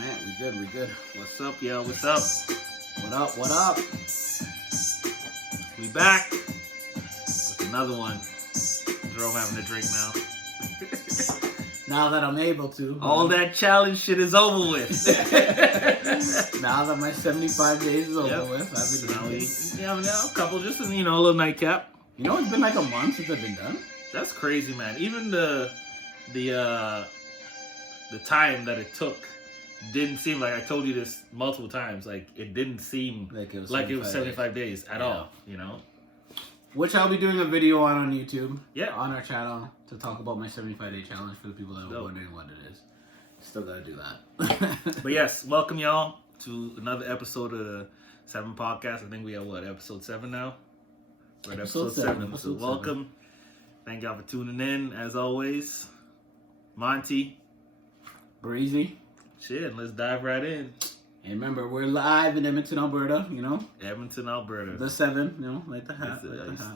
Alright, we good. What's up, yo? What's up? What up? We back with another one. Jerome having a drink now. Now that I'm able to. All that challenge shit is over with. Now that my 75 days is over with, I've been having a couple, just a little nightcap. You know, it's been like a month since I've been done. That's crazy, man. Even the time that it took didn't seem like, I told you this multiple times, like it didn't seem like it was 75 days at all, Which I'll be doing a video on YouTube. Yeah. On our channel to talk about my 75-day challenge for the people that are wondering what it is. Still gotta do that. But yes, welcome y'all to another episode of the 7 Podcast. I think we are episode 7 now? We're at episode 7. So welcome. Thank y'all for tuning in as always. Monty. Breezy. Shit, let's dive right in. And remember, we're live in Edmonton, Alberta, Edmonton, Alberta. The 7, like the hat.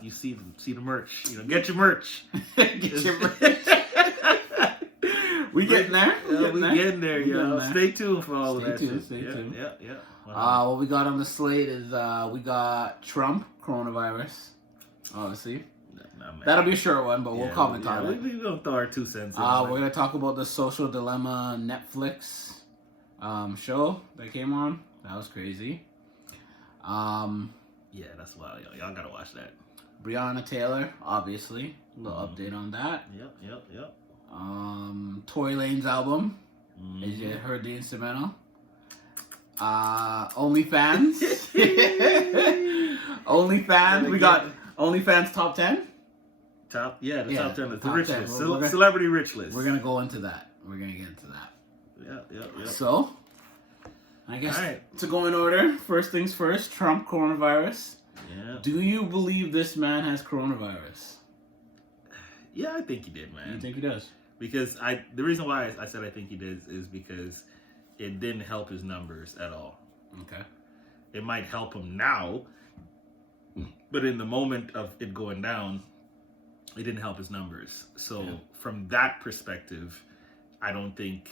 You see the merch. Get your merch. Get your merch. We getting there. We getting there, yo. Stay tuned for all of that shit. Stay tuned. Yeah. What we got on the slate is we got Trump, coronavirus, obviously. That'll be a short one, but we'll comment on it. We're going to throw our 2 cents in. We're going to talk about the Social Dilemma Netflix show that came on. That was crazy. Yeah, that's wild, yo. Y'all got to watch that. Breonna Taylor, obviously. A little update on that. Yep. Tory Lanez album. As you heard the instrumental. OnlyFans. OnlyFans. We got OnlyFans top 10. Top 10. The top rich 10. list. Celebrity rich list. We're going to go into that. We're going to get into that. Yeah. So, I guess to go in order, first things first, Trump coronavirus. Yeah. Do you believe this man has coronavirus? Yeah, I think he did, man. You think he does? Because the reason why I said I think he did is because it didn't help his numbers at all. Okay. It might help him now, but in the moment of it going down, it didn't help his numbers. So from that perspective, I don't think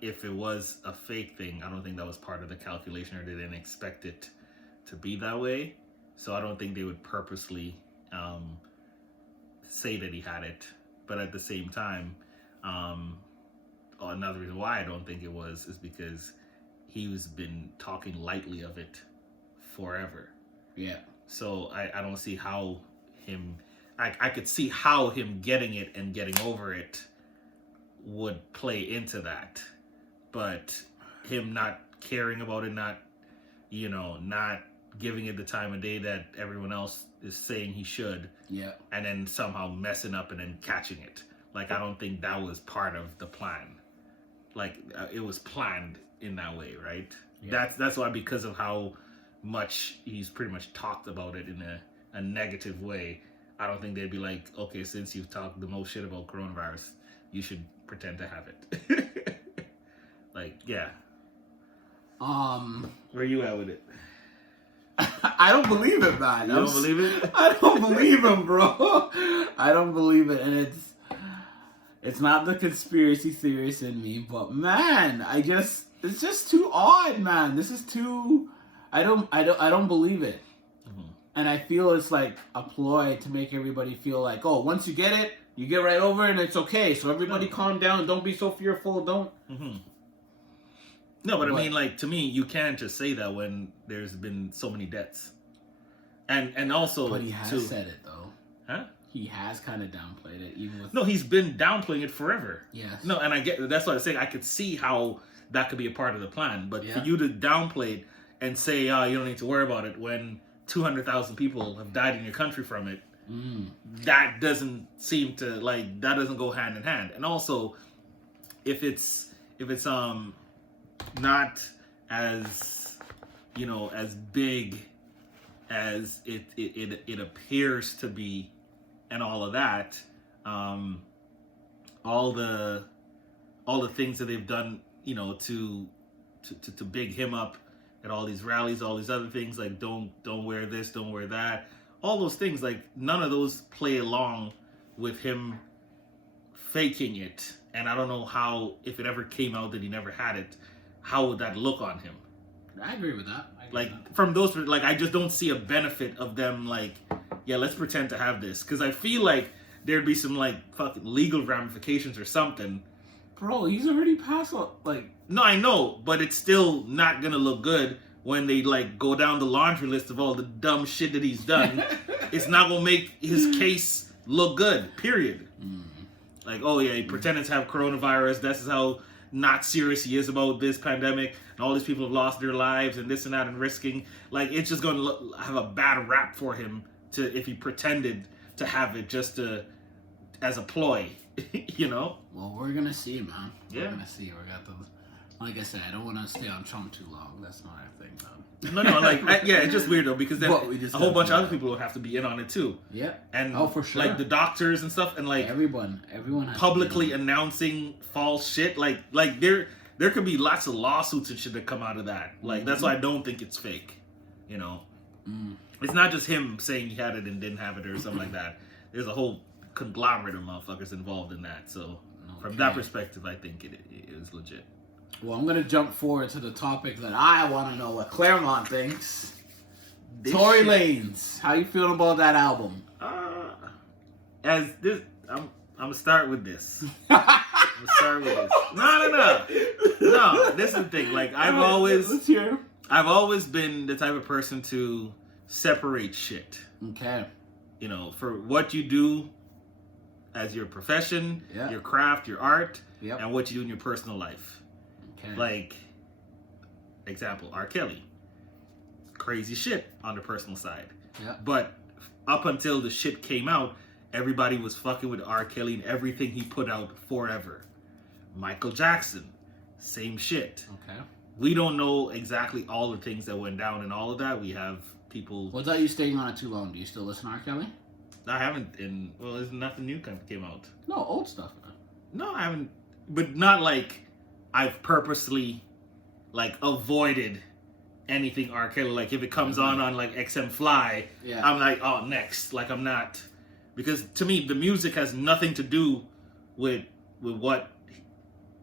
if it was a fake thing, I don't think that was part of the calculation, or they didn't expect it to be that way. So I don't think they would purposely say that he had it. But at the same time, another reason why I don't think it was is because he's been talking lightly of it forever. Yeah. So I don't see how I could see how him getting it and getting over it would play into that. But him not caring about it, not giving it the time of day that everyone else is saying he should. Yeah. And then somehow messing up and then catching it. Like, I don't think that was part of the plan. Like, it was planned in that way, right? Yeah. That's why, because of how much he's pretty much talked about it in a negative way, I don't think they'd be like, okay, since you've talked the most shit about coronavirus, you should pretend to have it. Like, yeah. Where you at with it? I don't believe it, man. You don't believe it? I don't believe him, bro. I don't believe it, and it's not the conspiracy theorist in me, but man, it's just too odd, man. This is too. I don't believe it, and I feel it's like a ploy to make everybody feel like, oh, once you get it, you get right over it, and it's okay. So everybody, calm down. Don't be so fearful. Don't. No, but I mean, like, to me, you can't just say that when there's been so many deaths. And also... But he has said it, though. Huh? He has kind of downplayed it, even with... No, he's been downplaying it forever. Yes. No, and I get... That's what I'm saying. I could see how that could be a part of the plan. But for you to downplay it and say, you don't need to worry about it when 200,000 people have died in your country from it, that doesn't seem to, like... That doesn't go hand in hand. And also, if it's not as as big as it appears to be, and all of that, all the things that they've done, to big him up at all these rallies, all these other things, like don't wear this, don't wear that, all those things, like none of those play along with him faking it. And I don't know how, if it ever came out that he never had it, how would that look on him? I agree with that. From those, like, I just don't see a benefit of them, like, yeah, let's pretend to have this. Because I feel like there'd be some, like, fucking legal ramifications or something. Bro, he's already passed, like... No, I know, but it's still not gonna look good when they, like, go down the laundry list of all the dumb shit that he's done. It's not gonna make his case look good, period. Like, oh yeah, he pretended to have coronavirus, this is how not serious he is about this pandemic, and all these people have lost their lives, and this and that, and risking. Like, it's just gonna have a bad rap for him if he pretended to have it just to, as a ploy, you know? Well, we're gonna see, man. Yeah. We're gonna see. We got the... Like I said, I don't want to stay on Trump too long. That's not our thing, man. No, like, yeah, it's just weird, though, because then a whole bunch of other people would have to be in on it, too. Yeah. And, for sure. like, the doctors and stuff, and, like... Everyone has publicly announcing false shit. Like there could be lots of lawsuits and shit that come out of that. Like, that's why I don't think it's fake, you know? It's not just him saying he had it and didn't have it or something like that. There's a whole conglomerate of motherfuckers involved in that. So, from that perspective, I think it is legit. Well, I'm going to jump forward to the topic that I want to know what Claremont thinks. Tory Lanez. How you feeling about that album? I'm going to start with this. No, this is the thing. Like, Let's hear. I've always been the type of person to separate shit. Okay. You know, for what you do as your profession, your craft, your art, and what you do in your personal life. Okay. Like, example, R. Kelly. Crazy shit on the personal side. Yeah. But up until the shit came out, everybody was fucking with R. Kelly and everything he put out forever. Michael Jackson, same shit. Okay. We don't know exactly all the things that went down and all of that. We have people... Without you staying on it too long, do you still listen to R. Kelly? I haven't, there's nothing new came out. No, old stuff, man. No, I haven't, but not like I've purposely, like, avoided anything R. Kelly. Like, if it comes on like XM Fly, I'm like, oh, next. Like, I'm not, because to me, the music has nothing to do with what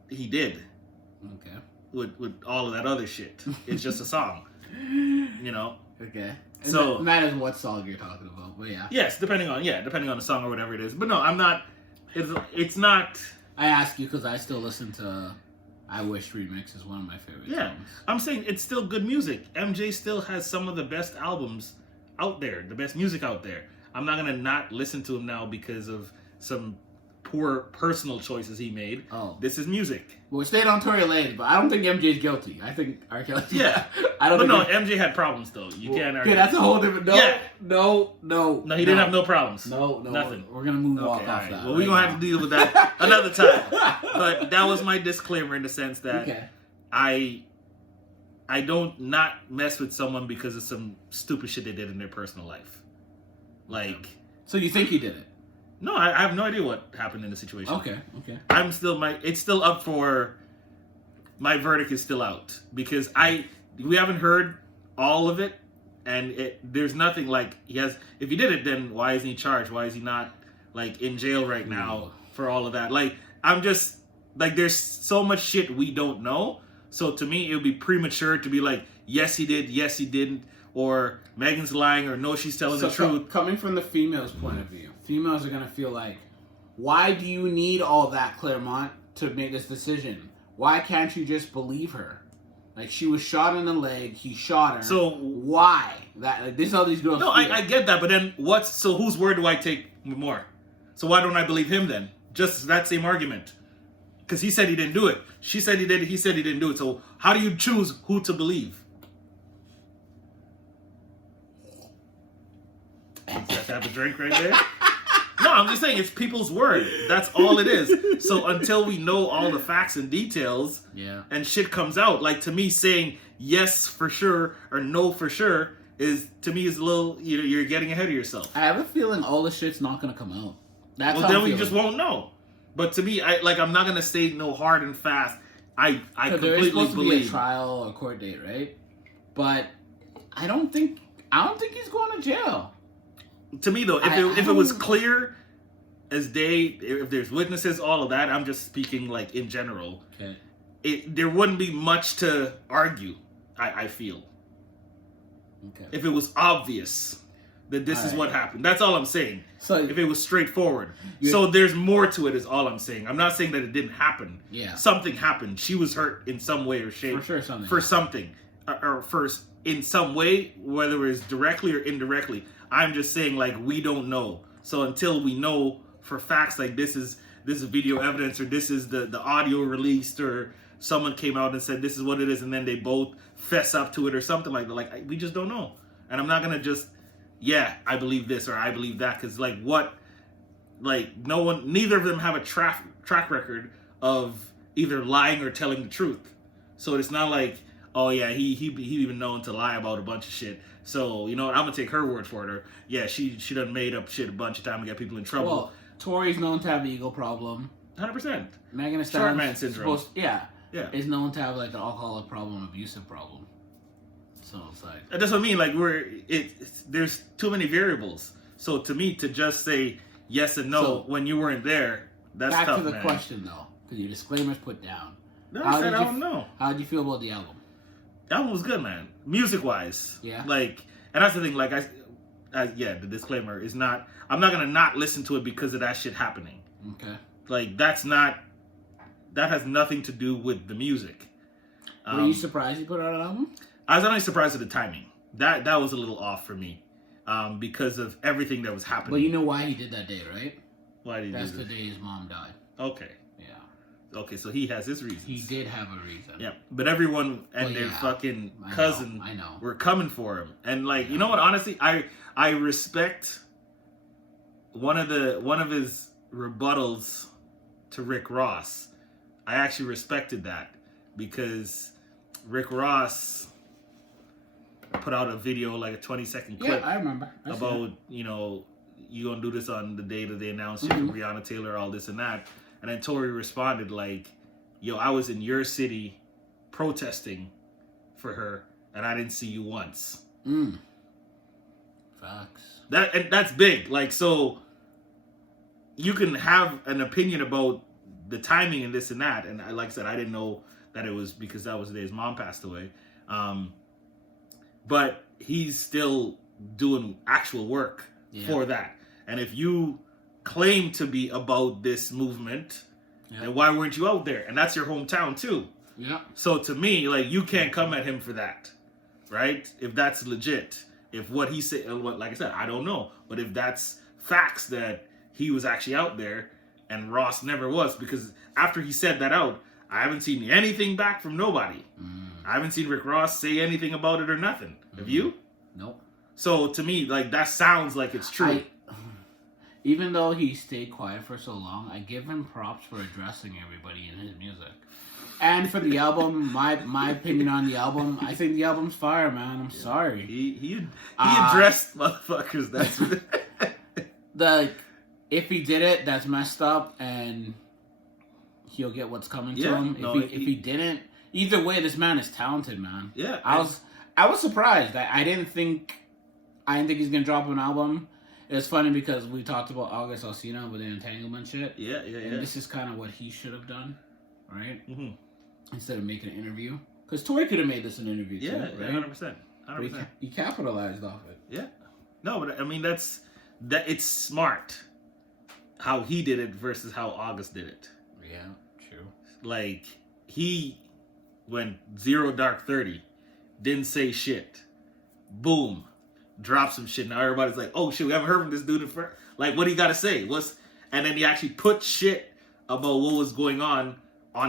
he did. Okay. With all of that other shit. It's just a song, you know? Okay. And so that matters what song you're talking about, but yeah. Yes, depending on the song or whatever it is. But no, I'm not, it's not. I ask you because I still listen to I Wish Remix is one of my favorite songs. I'm saying it's still good music. MJ still has some of the best albums out there, the best music out there. I'm not going to not listen to him now because of some poor personal choices he made. Oh. This is music. Well, we stayed on Tory Lanez, but I don't think MJ's guilty. I think R. Kelly. Yeah. MJ had problems, though. You can't argue. Okay, that's a whole different... No, he didn't have no problems. No. Nothing. We're going to move off right. that. Well, we're going to have to deal with that another time. But that was my disclaimer in the sense that I don't not mess with someone because of some stupid shit they did in their personal life. Like... So you think he did it? No, I have no idea what happened in the situation. Okay. I'm still it's still up for, my verdict is still out because we haven't heard all of it, and there's nothing like if he did it, then why isn't he charged? Why is he not like in jail right now for all of that? Like, I'm just like, there's so much shit we don't know. So to me, it would be premature to be like, yes he did, yes he didn't, or Megan's lying, or no, she's telling the truth. Coming from the female's point of view, females are going to feel like, why do you need all that, Claremont, to make this decision? Why can't you just believe her? Like, she was shot in the leg, he shot her. So why? This is how these girls feel. I get that, but then whose word do I take more? So why don't I believe him then? Just that same argument. Because he said he didn't do it. She said he did it, he said he didn't do it. So how do you choose who to believe? Just have a drink right there. No, I'm just saying it's people's word. That's all it is. So until we know all the facts and details, and shit comes out, like, to me saying yes for sure or no for sure is a little, you're getting ahead of yourself. I have a feeling all the shit's not gonna come out. That's well, then we just won't know. But to me, I'm not gonna say no hard and fast. I completely there is supposed believe to be a trial, a court date, right? But I don't think he's going to jail. To me, though, if it was clear as day, if there's witnesses, all of that, I'm just speaking like in general. Okay. there wouldn't be much to argue. I feel. Okay. If it was obvious that this is what happened, that's all I'm saying. So if it was straightforward, so there's more to it. Is all I'm saying. I'm not saying that it didn't happen. Yeah. Something happened. She was hurt in some way or shape. For sure, something. For something, or first in some way, whether it's directly or indirectly. I'm just saying, like, we don't know. So until we know for facts, like this is video evidence, or this is the audio released, or someone came out and said this is what it is, and then they both fess up to it or something like that. Like, we just don't know. And I'm not gonna just, I believe this or I believe that, because like what, like neither of them have a track record of either lying or telling the truth. So it's not like, oh yeah, he even known to lie about a bunch of shit. So you know what, I'm gonna take her word for it. Or yeah, she done made up shit a bunch of time to get people in trouble. Well, Tory's known to have an ego problem. 100%. Megan Thee Short Stallion man syndrome. Yeah. Is known to have like an alcoholic problem, abusive problem. So it's like, that's what I mean. Like there's too many variables. So to me, to just say yes and no when you weren't there, that's back tough, to the man. question though, because your disclaimer's put down. No, I said I don't know. How did you feel about the album? The album was good, man. Music wise, yeah. Like, and that's the thing. Like the disclaimer is not. I'm not gonna not listen to it because of that shit happening. Okay. Like that has nothing to do with the music. Were you surprised you put out an album? I was only surprised at the timing. That was a little off for me, because of everything that was happening. But you know why he did that day, right? Why did he That's do the this? day his mom died. Okay. Yeah. Okay, so he has his reasons. He did have a reason. Yeah, but everyone and their fucking cousin I know. were coming for him, and like you know what? Honestly, I respect one of his rebuttals to Rick Ross. I actually respected that because Rick Ross put out a video, like a 20-second clip. Yeah, I remember. About, you gonna do this on the day that they announced you for Breonna Taylor, all this and that. And then Tory responded like, yo, I was in your city protesting for her and I didn't see you once. Facts. That's big. Like, so you can have an opinion about the timing and this and that. And like I said, I didn't know that it was because that was the day his mom passed away. But he's still doing actual work for that. And if you claim to be about this movement, then why weren't you out there? And that's your hometown too. Yeah. So to me, like, you can't come at him for that, right? If that's legit. If what he said, like I said, I don't know. But if that's facts that he was actually out there and Ross never was, because after he said that out, I haven't seen anything back from nobody. I haven't seen Rick Ross say anything about it or nothing. Have you? Nope. So to me, like, that sounds like it's true. Even though he stayed quiet for so long, I give him props for addressing everybody in his music. And for the album, my opinion on the album, I think the album's fire, man. I'm sorry. He addressed motherfuckers. That's if he did it, that's messed up, and he'll get what's coming to him. If he didn't, either way, this man is talented, man. Yeah, I was surprised. I didn't think he's gonna drop an album. It's funny because we talked about August Alsina with the entanglement shit. Yeah. And this is kind of what he should have done, right? Mm-hmm. Instead of making an interview, because Tory could have made this an interview too, right? 100%. He capitalized off it. Yeah. No, but I mean it's smart how he did it versus how August did it. Yeah, true. Like, he went 0 dark 30, didn't say shit. Boom. Drop some shit. Now everybody's like, oh shit, we haven't heard from this dude in front. Like, what do you gotta say? And then he actually put shit about what was going on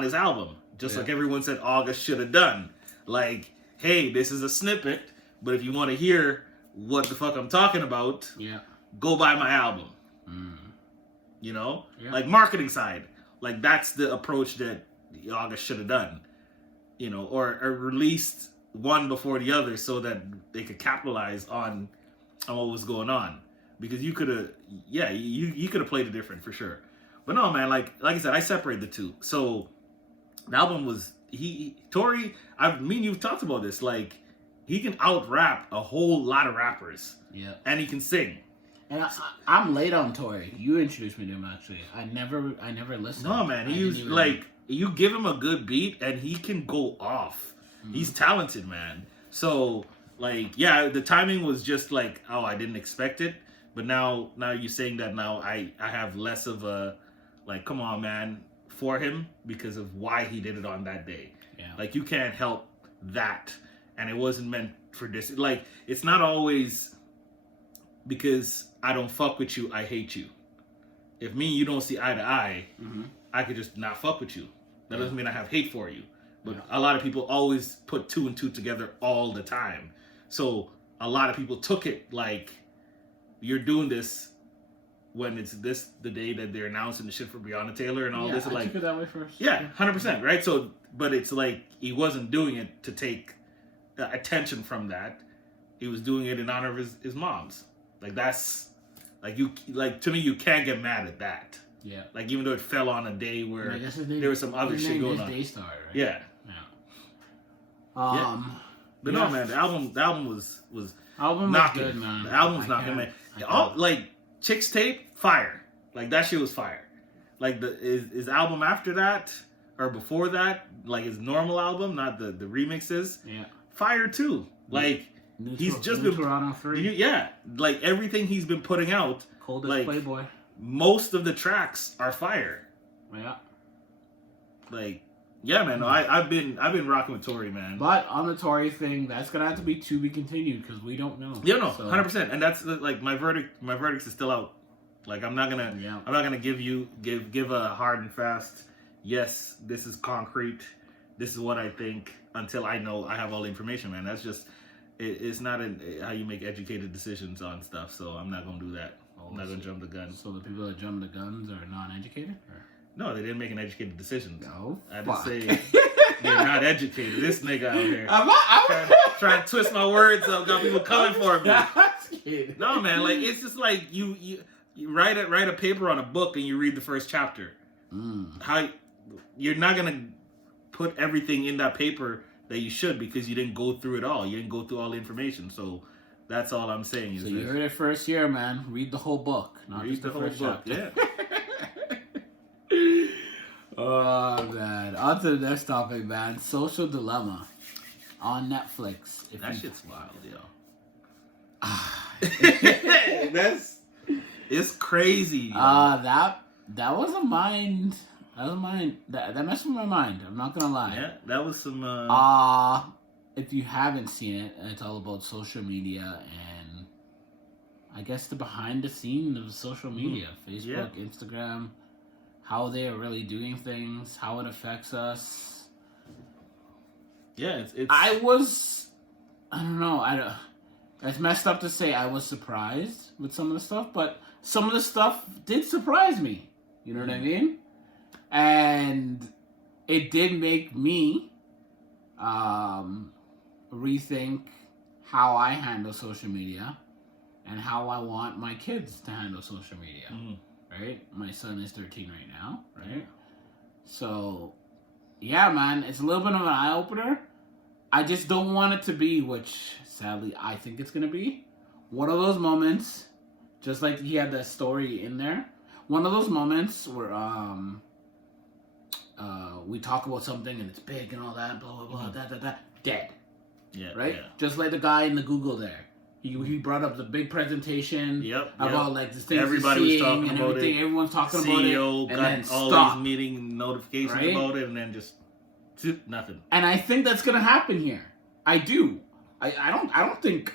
his album. Just like everyone said August should have done. Like, hey, this is a snippet, but if you want to hear what the fuck I'm talking about, go buy my album. You know? Yeah. Like, marketing side. Like, that's the approach that August should have done. You know, or released one before the other so that they could capitalize on what was going on. Because you could have, you could have played it different for sure. But no, man, like I said, I separate the two. So the album was, Tory, me and you've talked about this, like, he can out-rap a whole lot of rappers. Yeah. And he can sing. And I'm late on Tory. You introduced me to him, actually. I never listened. No, man, he was like, you give him a good beat and he can go off. He's talented, man. So like, yeah, the timing was just like, oh, I didn't expect it. But now you're saying that now I have less of a, like, come on, man, for him because of why he did it on that day. Yeah. Like, you can't help that. And it wasn't meant for this. Like, it's not always because I don't fuck with you, I hate you. If me and you don't see eye to eye, I could just not fuck with you. That doesn't mean I have hate for you. But a lot of people always put 2 and 2 together all the time. So a lot of people took it like, you're doing this when it's the day that they're announcing the shit for Breonna Taylor and all this. I Like, took it that way first. Yeah, 100%, right? So, but it's like he wasn't doing it to take attention from that. He was doing it in honor of his mom's. Like, that's to me, you can't get mad at that. Yeah. Like, even though it fell on a day where there was some other shit going on. Daystar, right? Yeah. But no, man, the album was knocking. Good, man. The album's knocking, man. All like Chick's Tape, fire. Like, that shit was fire. Like, his album after that or before that, like his normal album, not the remixes. Yeah. Fire too. Like, he's just been Toronto 3. Yeah, like everything he's been putting out. Coldest like, Playboy. Most of the tracks are fire. Yeah. Like, yeah, man. No, I've been rocking with Tory, man. But on the Tory thing, that's gonna have to be to be continued because we don't know. Yeah, no, 100%. And that's like my verdict. My verdict is still out. Like, I'm not gonna give a hard and fast. Yes, this is concrete. This is what I think until I know I have all the information, man. That's just it's not how you make educated decisions on stuff. So I'm not gonna do that. I'm not gonna jump the gun. So the people that jump the guns are non-educated? Or? No, they didn't make an educated decision. No, I just say they're not educated. This nigga out here trying to twist my words up, got people coming for me. No, man, like, it's just like you write a paper on a book and you read the first chapter. How you're not gonna put everything in that paper that you should because you didn't go through it all. You didn't go through all the information. So that's all I'm saying. So you heard it first here, man. Read the whole book, not read just the whole first book. chapter. Yeah. Oh man! On to the next topic, man. Social Dilemma on Netflix. That shit's wild, yo. It's crazy. That was a mind. That messed with my mind. I'm not gonna lie. Yeah, that was some. If you haven't seen it, it's all about social media and I guess the behind the scenes of social media, Facebook, Instagram, how they are really doing things, how it affects us. Yeah, it's. I don't know. It's messed up to say I was surprised with some of the stuff, but some of the stuff did surprise me. You know what I mean? And it did make me rethink how I handle social media and how I want my kids to handle social media. Right? My son is 13 right now, right? So, yeah, man, it's a little bit of an eye-opener. I just don't want it to be, which sadly I think it's going to be, one of those moments, just like he had that story in there, one of those moments where we talk about something and it's big and all that, blah, blah, blah, dead. Yeah. Right? Yeah. Just like the guy in the Google there. He brought up the big presentation about like the things everybody was talking and about everything. It. Everyone's talking CEO about it. got And then all stop. these meeting notifications about it, and then just nothing. And I think that's gonna happen here. I do. I don't think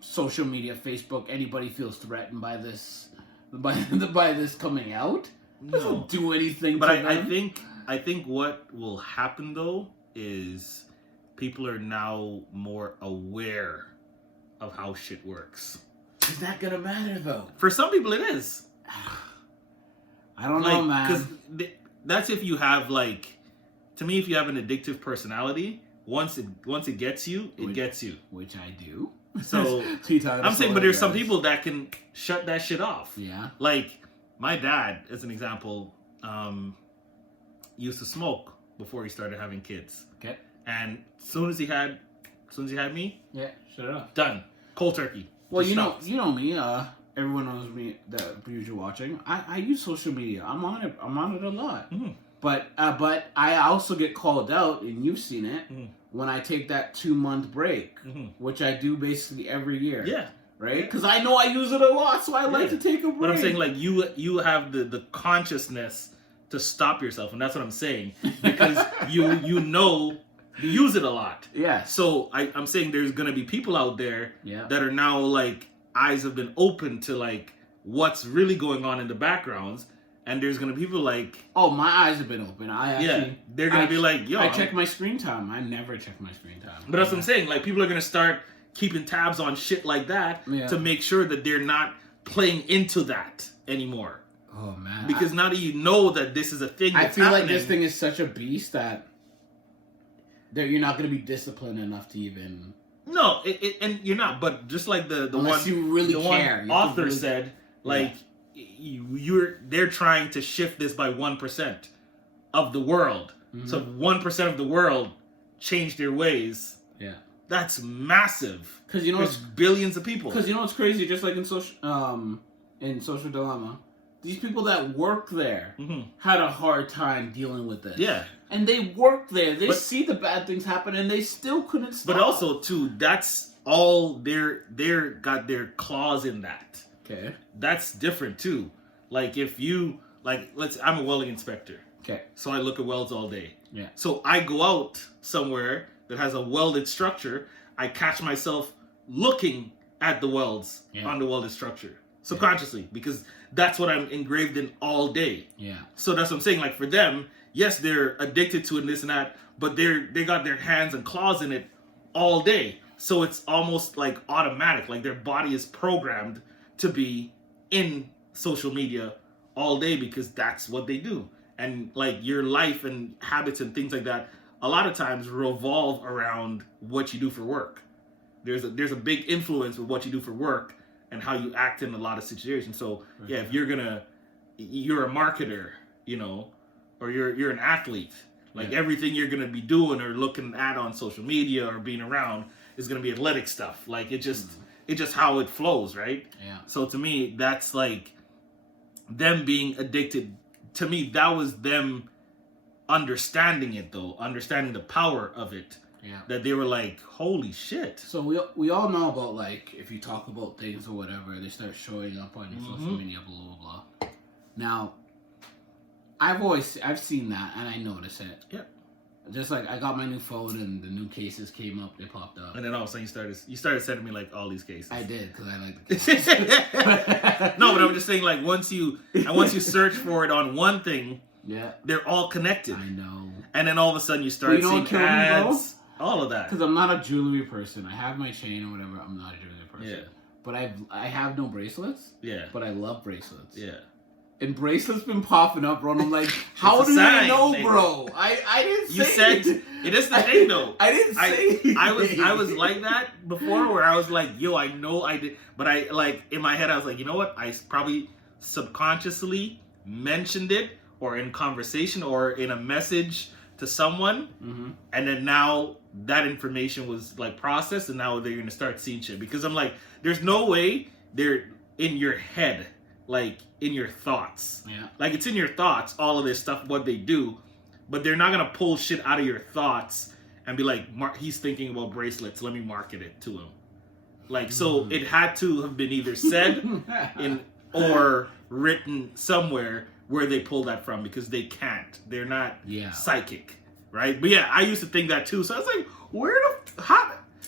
social media, Facebook, anybody feels threatened by this by this coming out. It doesn't do anything. But to them. I think what will happen though is people are now more aware of how shit works. Is that gonna matter though? For some people, it is. I don't know, man. Because that's if you have like, to me, if you have an addictive personality, once it gets you, it gets you. Which I do. So I'm saying, but there's some people that can shut that shit off. Yeah. Like my dad, as an example, used to smoke before he started having kids. Okay. And as soon as he had me, shut it off. Done. Cold turkey. Well, you know me. Everyone knows me that you're watching. I use social media. I'm on it a lot. But I also get called out, and you've seen it, Mhm. when I take that 2-month break, which I do basically every year. Yeah. Right? Because I know I use it a lot, so I like to take a break. But I'm saying, like, you have the consciousness to stop yourself, and that's what I'm saying. Because you use it a lot. Yeah. So I'm saying there's gonna be people out there Yeah. that are now like eyes have been open to like what's really going on in the backgrounds, and there's gonna be people like, oh, my eyes have been open. they're gonna be like, yo, I check my screen time. I never check my screen time. But that's what I'm saying. Like, people are gonna start keeping tabs on shit like that to make sure that they're not playing into that anymore. Oh man! Because now that you know that this is a thing, that's I feel happening, like this thing is such a beast that you're not going to be disciplined enough to even. No, and you're not. But just like the unless one you really the care, one author said, like they're trying to shift this by 1% of the world. Mm-hmm. So if 1% of the world change their ways, that's massive. Because there's billions of people. Because what's crazy? Just like in Social Dilemma, these people that work there had a hard time dealing with this. Yeah. And they worked there. They see the bad things happen, and they still couldn't stop. But also, too, that's all they're got their claws in that. Okay. That's different, too. Like, if you, like, I'm a welding inspector. Okay. So I look at welds all day. Yeah. So I go out somewhere that has a welded structure. I catch myself looking at the welds on the welded structure. Subconsciously, because that's what I'm engraved in all day. Yeah. So that's what I'm saying. Like, for them, yes, they're addicted to it and this and that, but they got their hands and claws in it all day. So it's almost like automatic. Like, their body is programmed to be in social media all day because that's what they do. And like, your life and habits and things like that, a lot of times revolve around what you do for work. There's a big influence with what you do for work and how you act in a lot of situations. So if you're a marketer, or you're an athlete, like everything you're gonna be doing or looking at on social media or being around is gonna be athletic stuff. Like, it's just how it flows, right? Yeah. So to me, that's like them being addicted. To me, that was them understanding it, though, understanding the power of it. Yeah. That they were like, holy shit. So we all know about, like, if you talk about things or whatever, they start showing up on your social media, blah, blah, blah. Now, I've seen that, and I notice it. Yeah. Just like, I got my new phone, and the new cases came up, they popped up. And then all of a sudden you started sending me, like, all these cases. I did, because I like the cases. No, but I'm just saying, like, once you search for it on one thing, they're all connected. I know. And then all of a sudden you start seeing ads. All of that. Because I'm not a jewelry person. I have my chain or whatever. I'm not a jewelry person. Yeah. But I have no bracelets. Yeah. But I love bracelets. Yeah. And bracelets been popping up, bro. And I'm like, how do you know, bro? I didn't say. You said it is the thing, though. I didn't say. I was like that before, where I was like, yo, I know I did, but I, like, in my head I was like, you know what? I probably subconsciously mentioned it, or in conversation, or in a message to someone, and then now that information was like processed, and now they're gonna start seeing shit. Because I'm like, there's no way they're in your head, like in your thoughts. Yeah. Like, it's in your thoughts, all of this stuff, what they do, but they're not gonna pull shit out of your thoughts and be like, he's thinking about bracelets, let me market it to him. Like, so it had to have been either said or written somewhere where they pull that from, because they can't. They're not psychic, right? But yeah, I used to think that too. So I was like,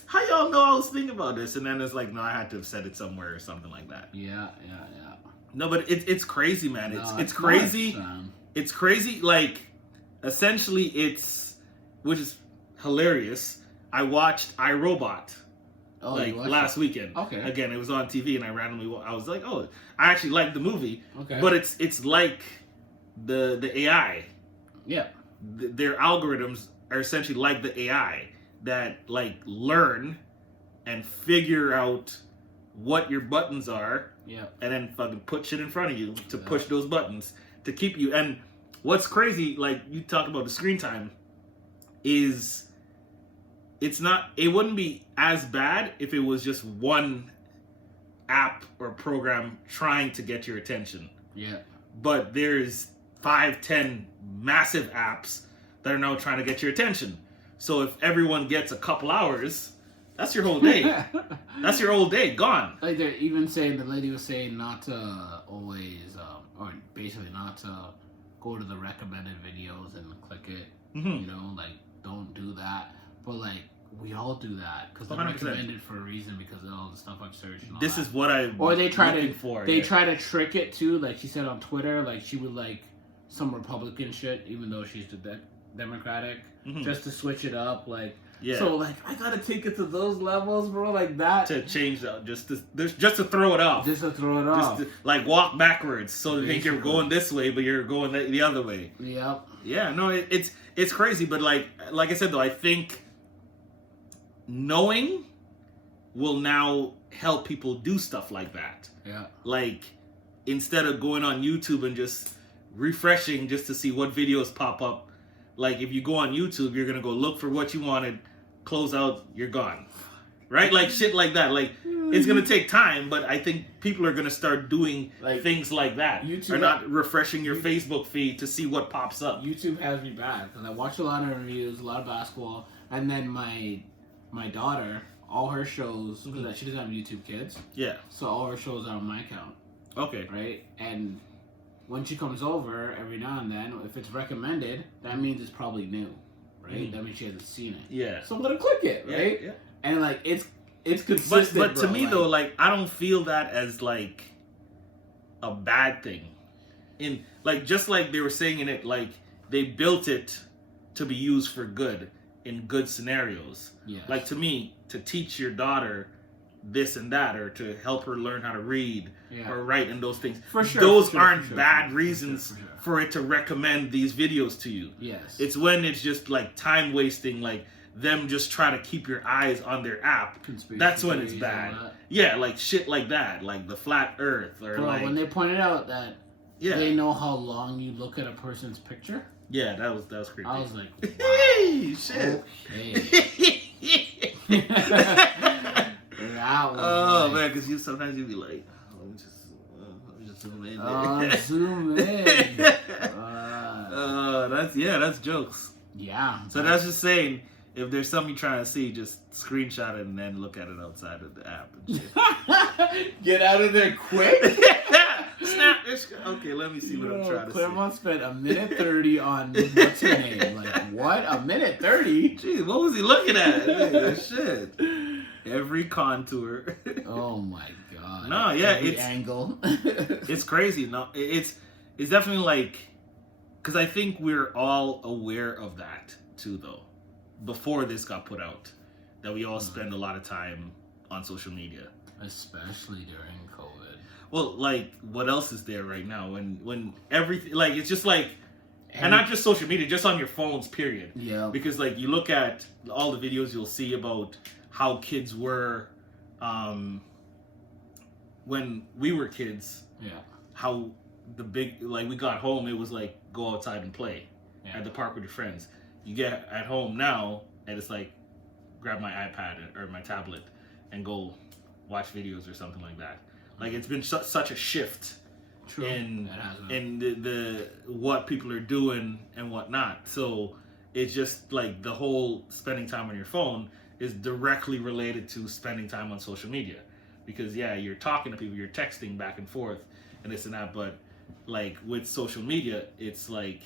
how y'all know I was thinking about this? And then it's like, no, I had to have said it somewhere or something like that. Yeah. No, but it's crazy, man. It's crazy. It's crazy. Like, essentially, which is hilarious. I watched iRobot. Oh, like last weekend. Okay. Again, it was on TV, and I was like, oh, I actually liked the movie. Okay. But it's like the AI. Yeah. Their algorithms are essentially like the AI that, like, learn and figure out what your buttons are. Yeah. And then fucking put shit in front of you to push those buttons to keep you. And what's crazy, like, you talk about the screen time, is it wouldn't be as bad if it was just one app or program trying to get your attention. Yeah. But there's 5-10 massive apps that are now trying to get your attention. So if everyone gets a couple hours, that's your whole day. That's your whole day gone. Like they're even saying, the lady was saying not to always, or basically not to go to the recommended videos and click it. You know, like don't do that. But like we all do that because they're 100%. recommended for a reason because of all the stuff I've searched. And all This that. is what I or they try to for, they try to trick it too. Like she said on Twitter, like she would like some Republican shit, even though she's the Democratic, just to switch it up. Like so, like I gotta take it to those levels, bro. Like that to change that, just to throw it off. Just to throw it off. Just to, like walk backwards, so they think you're going this way, but you're going the other way. Yep. Yeah. No, it's crazy, but like I said though, I think knowing will now help people do stuff like that. Yeah. Like instead of going on YouTube and just refreshing just to see what videos pop up. Like if you go on YouTube, you're gonna go look for what you wanted, close out, you're gone. Right? Like shit like that. Like it's gonna take time, but I think people are gonna start doing like things like that. YouTube, or not refreshing your Facebook feed to see what pops up. YouTube has me bad because I watch a lot of reviews, a lot of basketball, and then my daughter, all her shows, because she doesn't have YouTube Kids. Yeah. So all her shows are on my account. Okay. Right? And when she comes over, every now and then, if it's recommended, that means it's probably new, right? That means she hasn't seen it. Yeah. So I'm gonna click it, right? Yeah. And like it's consistent. But to me though, like I don't feel that as like a bad thing. In like just like they were saying in it, like they built it to be used for good in good scenarios. Yeah. Like to me, to teach your daughter this and that, or to help her learn how to read or write and those things. For sure. Those aren't bad reasons for it to recommend these videos to you. Yes. It's when it's just like time wasting, like them just trying to keep your eyes on their app. That's when it's bad. Yeah, like shit like that, like the flat earth or like when they pointed out that they know how long you look at a person's picture. Yeah, that was creepy. I was like, wow. Hey, shit. Okay. Oh man, because sometimes you be like, let me just zoom in. Zoom in. That's jokes. Yeah. So that's just saying, if there's something you're trying to see, just screenshot it and then look at it outside of the app and shit. Get out of there quick. Snap. Okay, let me see what I'm trying to see. Claremont spent a minute 30 on what's her name? Like what? A minute 30? Jeez, what was he looking at? Shit. Every contour. Oh my god. No, yeah, every angle. It's crazy. No, it's definitely like, because I think we're all aware of that too, though. Before this got put out, that we all spend a lot of time on social media, especially during COVID. Well, like, what else is there right now? When everything, like, it's just like, and not just social media, just on your phones, period. Yeah. Because like you look at all the videos you'll see about how kids were when we were kids. Yeah. How we got home, it was like go outside and play at the park with your friends. You get at home now and it's like grab my iPad or my tablet and go watch videos or something like that. Like it's been such a shift in the what people are doing and whatnot. So it's just like the whole spending time on your phone is directly related to spending time on social media, because you're talking to people, you're texting back and forth and this and that, but like with social media, it's like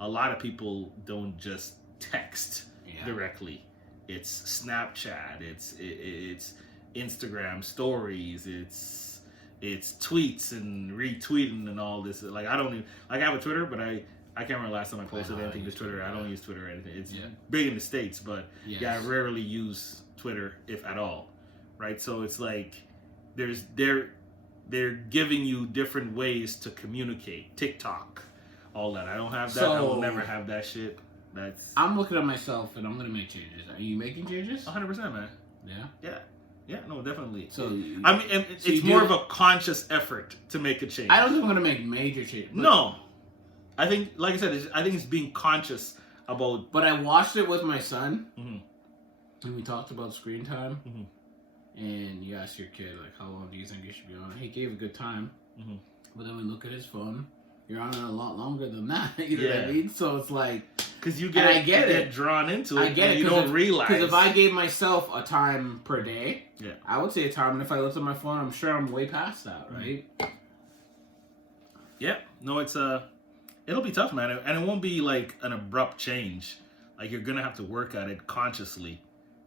a lot of people don't just text directly. It's Snapchat, it's Instagram stories, it's tweets and retweeting and all this. Like I don't even, like I have a Twitter, but I can't remember last time I posted anything to Twitter. I don't use Twitter or anything. It's big in the States, but I rarely use Twitter, if at all. Right? So it's like they're giving you different ways to communicate. TikTok, all that. I don't have that. I will never have that shit. I'm looking at myself and I'm gonna make changes. Are you making changes? 100%, man. Yeah. Yeah, no, definitely. So I mean, it's more of a conscious effort to make a change. I don't think I'm gonna make major changes. No, I think, like I said, I think it's being conscious about. But I watched it with my son, and we talked about screen time. And you asked your kid, like, how long do you think you should be on? He gave a good time, but then we look at his phone, you're on it a lot longer than that. You know what I mean? So it's like, because you and I get drawn into it, and you don't realize. Because if I gave myself a time per day, yeah, I would say a time, and if I looked at my phone, I'm sure I'm way past that, right? Yeah, no, it'll be tough, man, and it won't be like an abrupt change. Like you're gonna have to work at it consciously.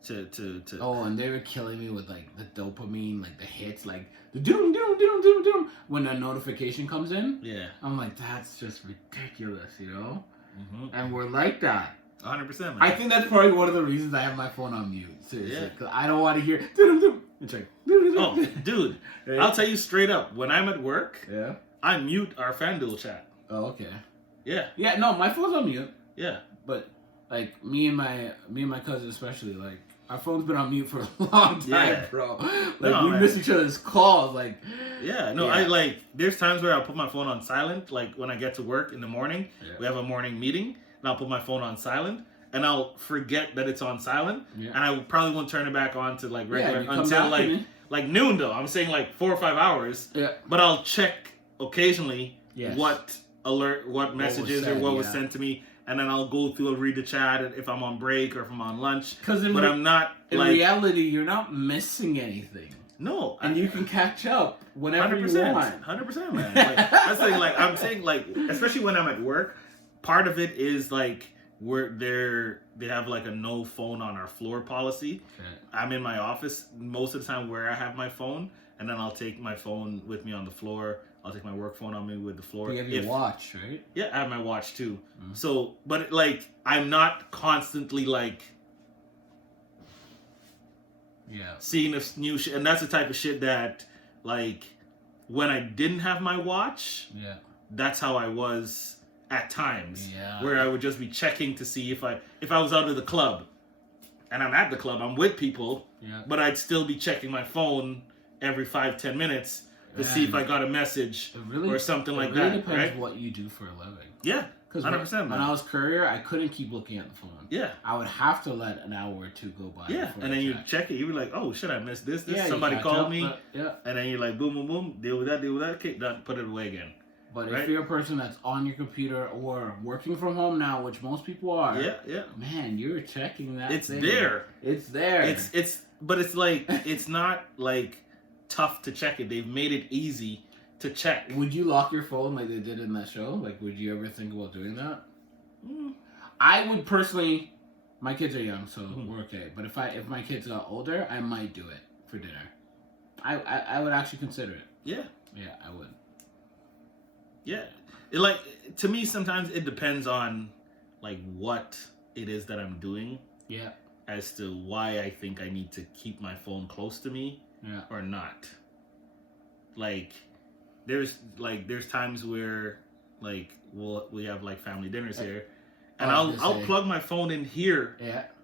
To Oh, and they were killing me with like the dopamine, like the hits, like the doom doom doom doom doom when a notification comes in. Yeah, I'm like, that's just ridiculous, you know. Mm-hmm. And we're like that. 100%. Man. I think that's probably one of the reasons I have my phone on mute. Seriously, because I don't want to hear. It's like, oh, dude, right? I'll tell you straight up. When I'm at work, yeah, I mute our FanDuel chat. Oh, okay. Yeah. Yeah, no, my phone's on mute. Yeah. But like me and my cousin especially, like our phone's been on mute for a long time, bro. Like we miss each other's calls, like. Yeah, no, I like. There's times where I'll put my phone on silent, like when I get to work in the morning. Yeah. We have a morning meeting, and I'll put my phone on silent, and I'll forget that it's on silent, and I probably won't turn it back on to like regular until like noon though. I'm saying like 4 or 5 hours. Yeah. But I'll check occasionally what messages or what was sent to me. And then I'll go through and read the chat if I'm on break or if I'm on lunch. But I'm not. In reality, you're not missing anything. No, and you can catch up whenever you want. 100%, man. Like, that's the thing. Like I'm saying, like especially when I'm at work, part of it is like they have like a no phone on our floor policy. Okay. I'm in my office most of the time where I have my phone, and then I'll take my phone with me on the floor. I'll take my work phone on me with the floor. You have your watch, right? Yeah, I have my watch too. Mm-hmm. So, but like, I'm not constantly like, seeing this new shit, and that's the type of shit that, like, when I didn't have my watch, that's how I was at times, where I would just be checking to see if I was out of the club, and I'm at the club, I'm with people, but I'd still be checking my phone every 5-10 minutes. To see if I got a message or something like that. It really depends what you do for a living. Yeah, 100%. When I was courier, I couldn't keep looking at the phone. Yeah. I would have to let an hour or two go by. Yeah, and then you check it. You were like, oh, shit, I missed this. Somebody called me. And then you're like, boom, boom, boom. Deal with that. Okay, done. Put it away again. But if you're a person that's on your computer or working from home now, which most people are. Yeah. Man, you're checking that It's thing. there. It's there. But it's like, it's not like tough to check it. They've made it easy to check. Would you lock your phone like they did in that show? Like, would you ever think about doing that? I would personally. My kids are young, so we're okay. But if my kids got older, I might do it for dinner. I would actually consider it. Yeah, I would. Yeah, to me sometimes it depends on like what it is that I'm doing. Yeah. As to why I think I need to keep my phone close to me. Or not. Like there's times where like we have like family dinners here, and I'll plug my phone in here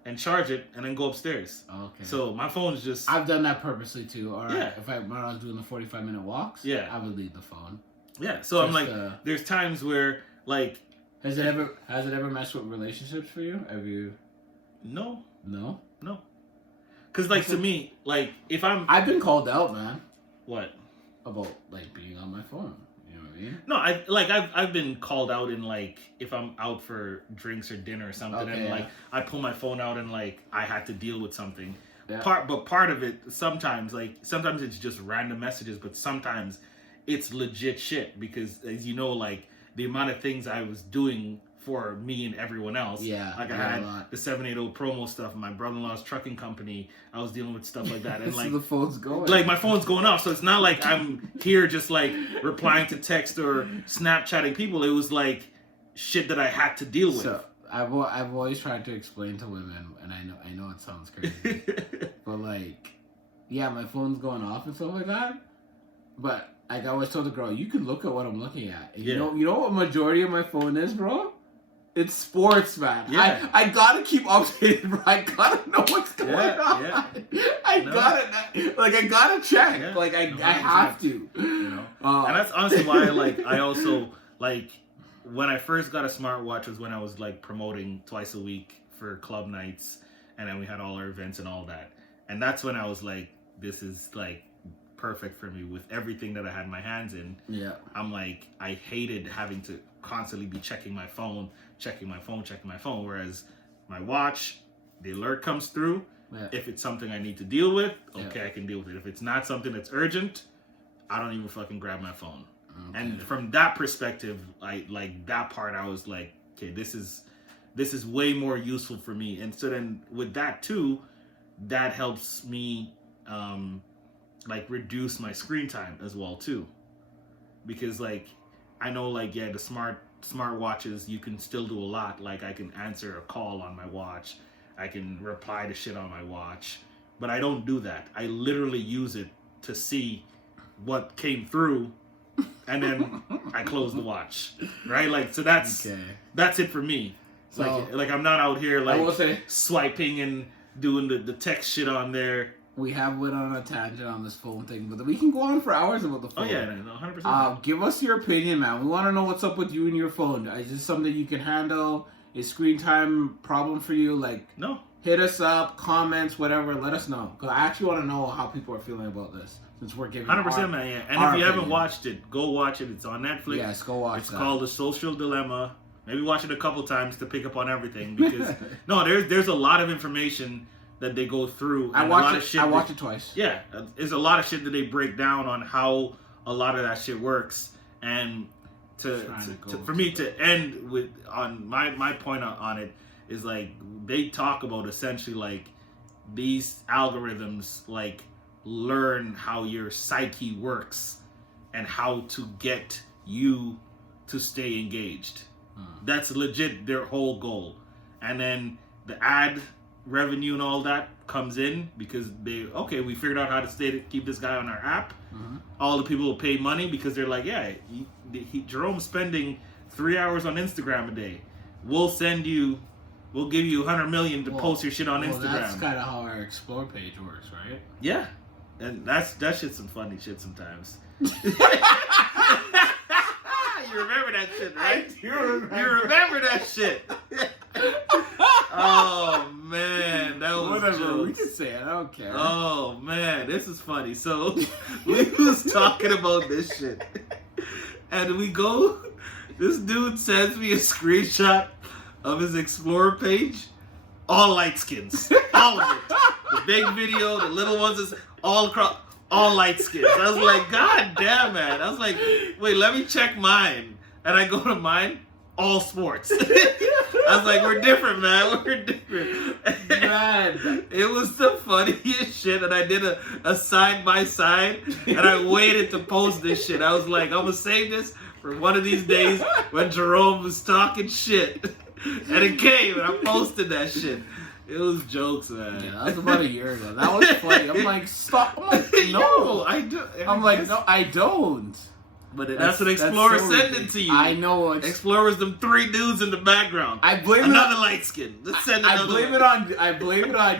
and charge it and then go upstairs. Okay. So my phone's just. I've done that purposely too. Or when I was doing the 45-minute walks, I would leave the phone. Yeah. So I'm like, there's times where like. Has it ever messed with relationships for you? Have you? No. No. Because, like, to me, like, if I've been called out, man. What? About, like, being on my phone. You know what I mean? No, I've been called out in, like, if I'm out for drinks or dinner or something, and, like, I pull my phone out and, like, I had to deal with something. Yeah. But part of it, sometimes it's just random messages, but sometimes it's legit shit. Because, as you know, like, the amount of things I was doing for me and everyone else. Yeah. Like I had the 780 promo stuff, my brother-in-law's trucking company. I was dealing with stuff like that. And like so the phone's going. Like my phone's going off. So it's not like I'm here just like replying to text or Snapchatting people. It was like shit that I had to deal with. So I've always tried to explain to women, and I know it sounds crazy. But like, yeah, my phone's going off and stuff like that. But like I always told the girl, you can look at what I'm looking at. And you know what majority of my phone is, bro? It's sports, man. Yeah. I gotta keep updated, bro. I gotta know what's going on. Yeah. I gotta check. Yeah. Like I have to. You know? And that's honestly why I also like when I first got a smartwatch was when I was like promoting twice a week for club nights, and then we had all our events and all that. And that's when I was like, this is like perfect for me with everything that I had my hands in. Yeah. I'm like, I hated having to constantly be checking my phone. Whereas my watch, the alert comes through. Yeah. If it's something I need to deal with, okay, I can deal with it. If it's not something that's urgent, I don't even fucking grab my phone. Okay. And from that perspective, I like that part. I was like, okay, this is way more useful for me. And so then with that too, that helps me like reduce my screen time as well too, because like I know like the smart watches, you can still do a lot. Like I can answer a call on my watch, I can reply to shit on my watch, but I don't do that. I literally use it to see what came through, and then I close the watch, right? Like, so that's it for me. So, like I'm not out here like swiping and doing the text shit on there. We have went on a tangent on this phone thing, but we can go on for hours about the phone. Oh yeah, no, 100%. Give us your opinion, man. We want to know what's up with you and your phone. Is this something you can handle? Is screen time problem for you? Like, no. Hit us up, comments, whatever. Let us know, because I actually want to know how people are feeling about this, since we're giving 100%, man. Yeah. And if you haven't watched it, go watch it. It's on Netflix. Yes, go watch it. It's called The Social Dilemma. Maybe watch it a couple times to pick up on everything, because no, there's a lot of information that they go through. I watched it twice. Yeah, there's a lot of shit that they break down on how a lot of that shit works. And for me to end with on my point on it is like they talk about essentially like these algorithms like learn how your psyche works and how to get you to stay engaged. That's legit their whole goal. And then the ad revenue and all that comes in because we figured out how to keep this guy on our app. All the people will pay money because they're like, Jerome's spending 3 hours on Instagram a day. We'll give you 100 million to post your shit on Instagram. That's kind of how our Explore page works, right? Yeah. And that shit's some funny shit sometimes. You remember that shit, right? You remember that shit. Oh man, that was whatever. Jokes. We can say it. I don't care. Oh man, this is funny. So we was talking about this shit, and we go. This dude sends me a screenshot of his Explorer page, all light skins, all of it. The big video, the little ones, is all across. All light skins. I was like, God damn, man. I was like, wait, let me check mine. And I go to mine, all sports. I was like, we're different, man. We're different. Man, it was the funniest shit. And I did a side by side. And I waited to post this shit. I was like, I'm going to save this for one of these days when Jerome was talking shit. And it came, and I posted that shit. It was jokes, man. Yeah, that was about a year ago. That was funny. I'm like, stop. I'm like, no, I do. I'm like, no, I don't. But that's what Explorer sent it to you. I know. Explorer's them 3 dudes in the background. I blame another light skin. Let's send I blame it on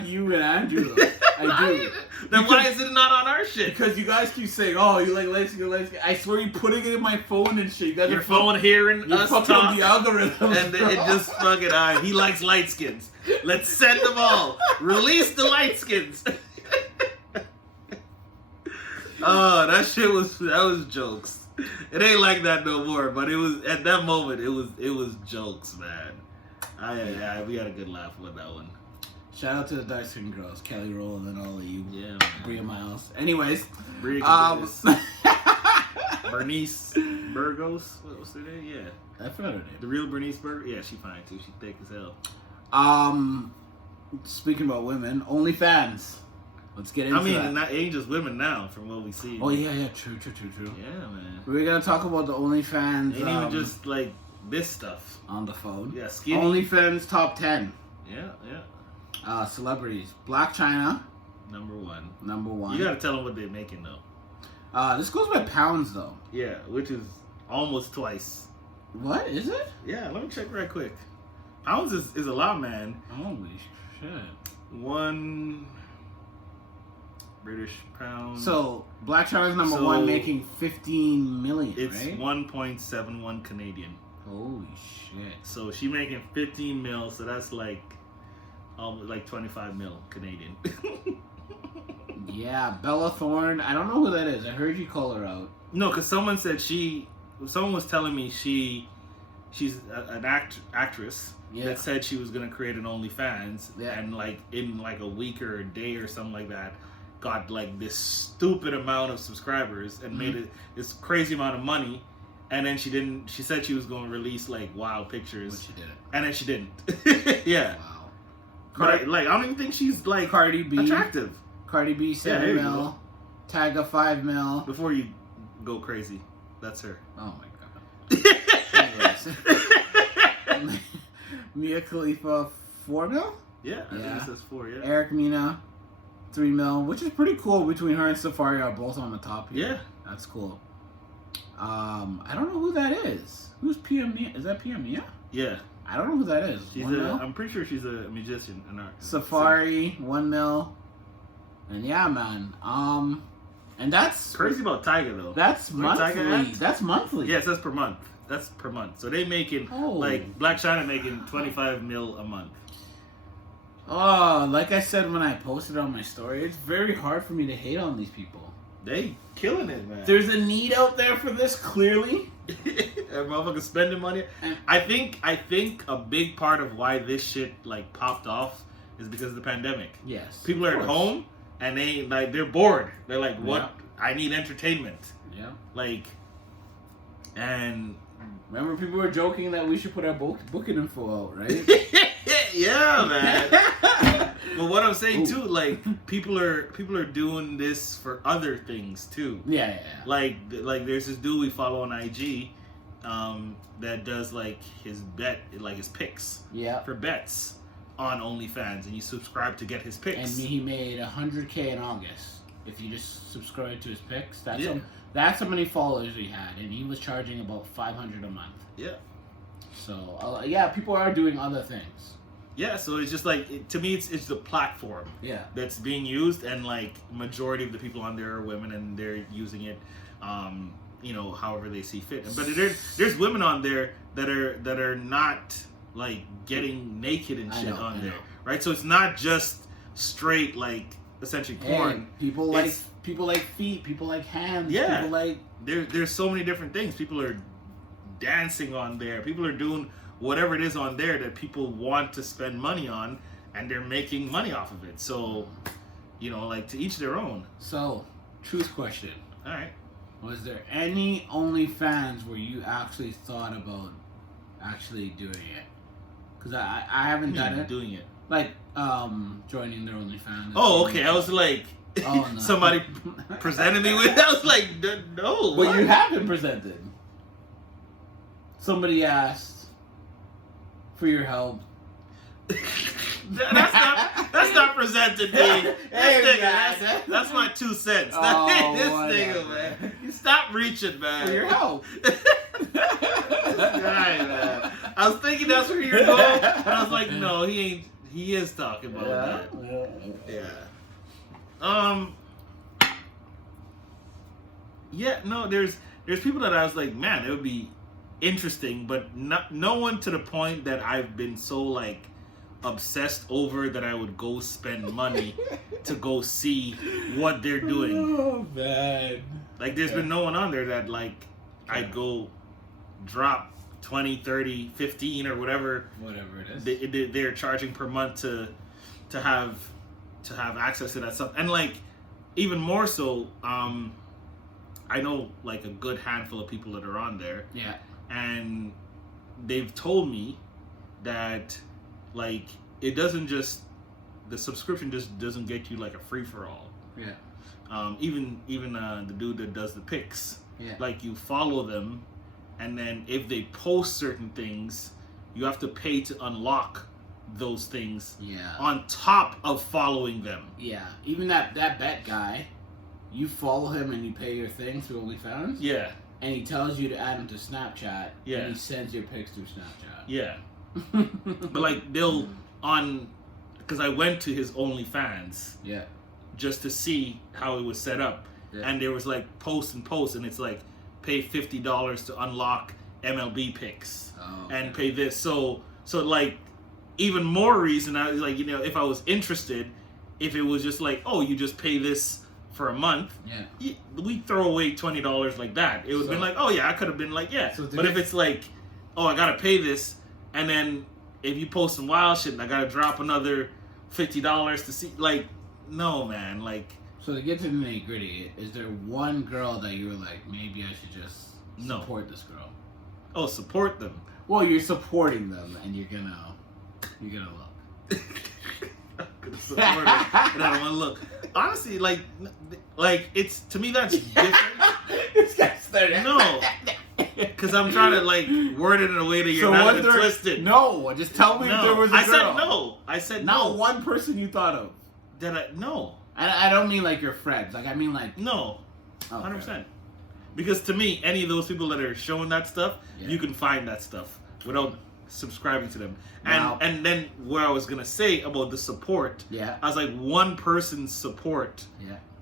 you and Andrew. Though. I do. Then why is it not on our shit? Because you guys keep saying, "Oh, you like light skin, light skin." I swear, you're putting it in my phone and shit. You guys your phone hearing us talk, the algorithm, and it just fucking. He likes light skins. Let's send them all. Release the light skins. Oh, that was jokes. It ain't like that no more. But it was at that moment. It was jokes, man. We had a good laugh with that one. Shout out to the Dark Skin Girls, Kelly Rowland and all of you. Yeah, man. Bria Miles. Anyways, Bernice Burgos. What's her name? Yeah, I forgot her name. The real Bernice Burgos. Yeah, she fine too. She thick as hell. Speaking about women, OnlyFans. Let's get into that. Not ain't just women now, from what we see. Oh yeah, true. Yeah, man. We're gonna talk about the OnlyFans. Ain't even just like this stuff on the phone. Yeah, skinny. OnlyFans top 10. Yeah. Celebrities. Black China. Number one. You gotta tell them what they're making though. This goes by pounds though. Yeah, which is almost twice. What is it? Yeah, let me check right quick. Pounds is a lot, man. Holy shit. 1 British pound. So Black China's number one, making 15 million. It's right? 1.71 Canadian. Holy shit. So she making 15 mil, so that's like almost like 25 mil Canadian. Yeah, Bella Thorne. I don't know who that is. I heard you call her out. No, because someone was telling me she's an actress that said she was gonna create an OnlyFans, and like in like a week or a day or something like that, got like this stupid amount of subscribers and made it this crazy amount of money, and then she didn't. She said she was going to release like wild pictures, But she didn't. and then she didn't. Yeah. Wow. But like, I don't even think she's like Cardi B. attractive. Cardi B 7 mil. Tyga 5 mil. Before you go crazy, that's her. Oh my god. Anyways. Mia Khalifa 4 mil? Yeah, I think it says 4, yeah. Eric Mina 3 mil, which is pretty cool. Between her and Safari are both on the top here. Yeah. That's cool. I don't know who that is. Who's Pia Mia? Is that Pia Mia? Yeah. I don't know who that is. I'm pretty sure she's a musician. Safari 1 mil. And yeah, man. And that's crazy about Tyga though. That's monthly. That's monthly. Yes, that's per month. That's per month. So they making like Black China making 25 mil a month. Oh, like I said when I posted on my story, it's very hard for me to hate on these people. They killing it, man. There's a need out there for this, clearly. Motherfuckers spending money. I think a big part of why this shit like popped off is because of the pandemic. Yes. People are at home and they're bored. They're like, what? Yeah. I need entertainment. Yeah. Like, and remember people were joking that we should put our booking info out, right? Yeah, man. But what I'm saying too, like people are doing this for other things too. Yeah. Like there's this dude we follow on IG, that does like his picks. Yeah. For bets on OnlyFans, and you subscribe to get his picks. And he made $100K in August. If you just subscribe to his picks, that's how many followers he had, and he was charging about $500 a month. Yeah. So people are doing other things. Yeah, so it's just like to me, it's the platform. Yeah. That's being used, and like majority of the people on there are women, and they're using it, however they see fit. But there's women on there that are not like getting naked and shit on there, right? So it's not just straight like essentially porn. People like feet, people like hands. Yeah. People like there's so many different things. People are dancing on there. People are doing whatever it is on there that people want to spend money on, and they're making money off of it. So, like to each their own. So, truth question. All right. Was there any OnlyFans where you actually thought about actually doing it? Because I haven't done it. Doing it. Like, joining their OnlyFans. Oh, okay. I was like, no. Somebody presented me with it. I was like, no. But you have been presented. Somebody asked for your help. That's not presented, man. That's my 2 cents. Man. You stop reaching, man. For your help. Man. I was thinking that's where you're going, and I was like, no, he ain't. He is talking about that. Yeah. No, there's people that I was like, man, it would be interesting, but no one to the point that I've been so like obsessed over that I would go spend money to go see what they're doing. Oh man. Like there's been no one on there that like I'd go drop 20, 30, 15 or whatever it is. They're charging per month to have access to that stuff. And like even more so, I know like a good handful of people that are on there. Yeah. And they've told me that like it doesn't just, the subscription just doesn't get you like a free for all. Yeah. Even the dude that does the picks. Yeah. Like you follow them, and then if they post certain things, you have to pay to unlock those things. Yeah. On top of following them. Yeah. Even that bet guy, you follow him and you pay your thing through OnlyFans. Yeah. And he tells you to add him to Snapchat. Yeah. And he sends your pics through Snapchat. Yeah. But like they'll because I went to his OnlyFans. Yeah. Just to see how it was set up. Yeah. And there was like posts, and it's like pay $50 to unlock MLB picks. Oh, okay. And pay this. So like even more reason I was like, if I was interested, if it was just like, oh, you just pay this for a month, we throw away $20 like that. It would have been like, oh yeah, I could have been like, yeah. So but if it's like, oh, I gotta pay this, and then if you post some wild shit and I gotta drop another $50 to see, like, no, man, like. So to get to the nitty gritty, is there one girl that you were like, maybe I should just support this girl? Oh, support them. Well, you're supporting them, and you're gonna look. I'm gonna support them, and I don't wanna look. Honestly, like it's, to me, that's different. This guy started. No, because I'm trying to like word it in a way that you're not gonna twist it. No, just tell me if there was a girl. I said not no. one person you thought of. No. I don't mean like your friends. Like I mean like no, 100%. Because to me, any of those people that are showing that stuff, you can find that stuff without subscribing to them. And then what I was gonna say about the support, I was like, one person's support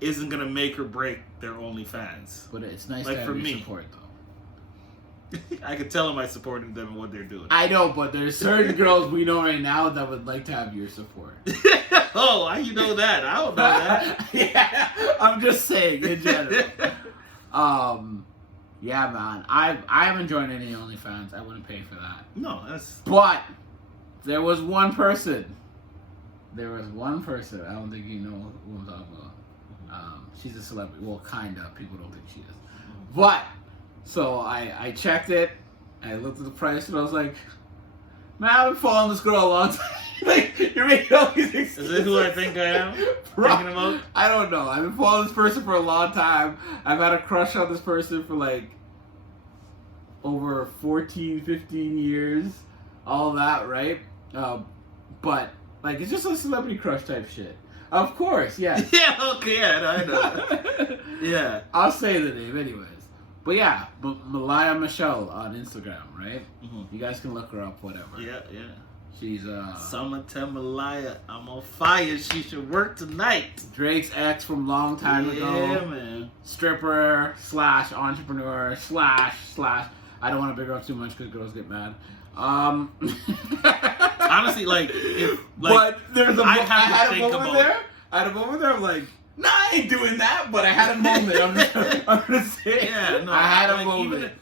isn't gonna make or break their OnlyFans. But it's nice like to have for your me. support though. I can tell them I supported them and what they're doing. I know, but there's certain girls we know right now that would like to have your support. Oh, how you know that? I don't know that. Yeah, I'm just saying in general. Yeah, man. I haven't joined any OnlyFans. I wouldn't pay for that. No, that's. But there was one person. I don't think you know who I'm talking about. She's a celebrity. Well, kind of. People don't think she is. But so I checked it. I looked at the price and I was like, man, I've been following this girl a long time. Like, you're making all these excuses. Is this who I think I am? Thinking about? I don't know. I've been following this person for a long time. I've had a crush on this person for like over 14, 15 years. All that, right? But like, it's just a celebrity crush type shit. Of course, yeah. Yeah, okay, yeah, I know. Yeah. I'll say the name anyways. But yeah, Malaya Michelle on Instagram, right? Mm-hmm. You guys can look her up, whatever. Yeah. She's Summertime Malaya, I'm on fire. She should work tonight. Drake's ex from long time ago. Yeah, man. Stripper / entrepreneur / I don't want to big her up too much because girls get mad. Honestly, but there's I had a moment there. I'm like, nah, I ain't doing that. But I had a moment. I'm gonna say, yeah, no, I had a moment.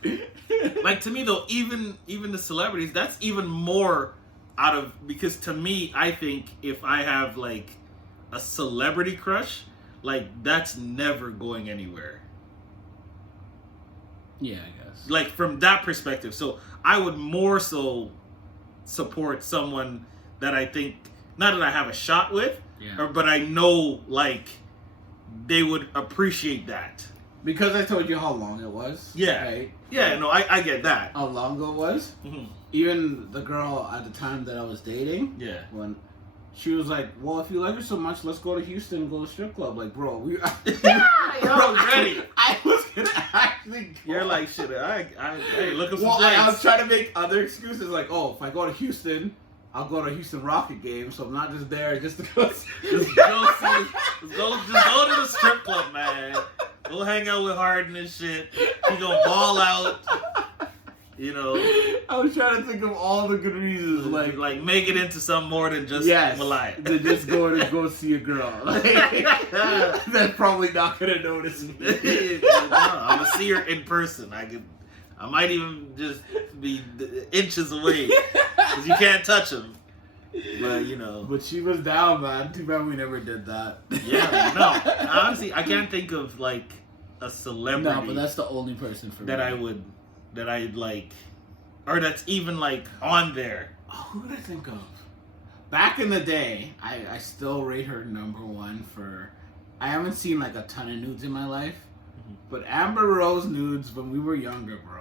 Like, to me though, even the celebrities, that's even more out of, because to me, I think if I have like a celebrity crush, like that's never going anywhere. Yeah, I guess. Like from that perspective, so I would more so support someone that I think, not that I have a shot with, but I know like they would appreciate that. Because I told you how long it was. Yeah. Right? Yeah, no, I get that. How long ago it was? Mm-hmm. Even the girl at the time that I was dating. Yeah. When she was like, well, if you like her so much, let's go to Houston and go to a strip club. Like, bro, I was ready. I was gonna actually go. You're like, shit, hey, look at some I was trying to make other excuses, like, oh, if I go to Houston, I'll go to a Houston Rocket game, so I'm not just there just to go. Just go to the strip club, man. Go hang out with Harden and shit. He gonna ball out. You know. I was trying to think of all the good reasons, like make it into something more than just Malaya. Than just go see a girl. Like, they're probably not gonna notice me. No, I'm gonna see her in person. I might even just be inches away because you can't touch them. But you know. But she was down, man. Too bad we never did that. Yeah, no. Honestly, I can't think of like a celebrity. No, but that's the only person for that me. that I'd like, or that's even like on there. Oh, who could I think of? Back in the day, I still rate her number one for. I haven't seen like a ton of nudes in my life, but Amber Rose nudes when we were younger, bro.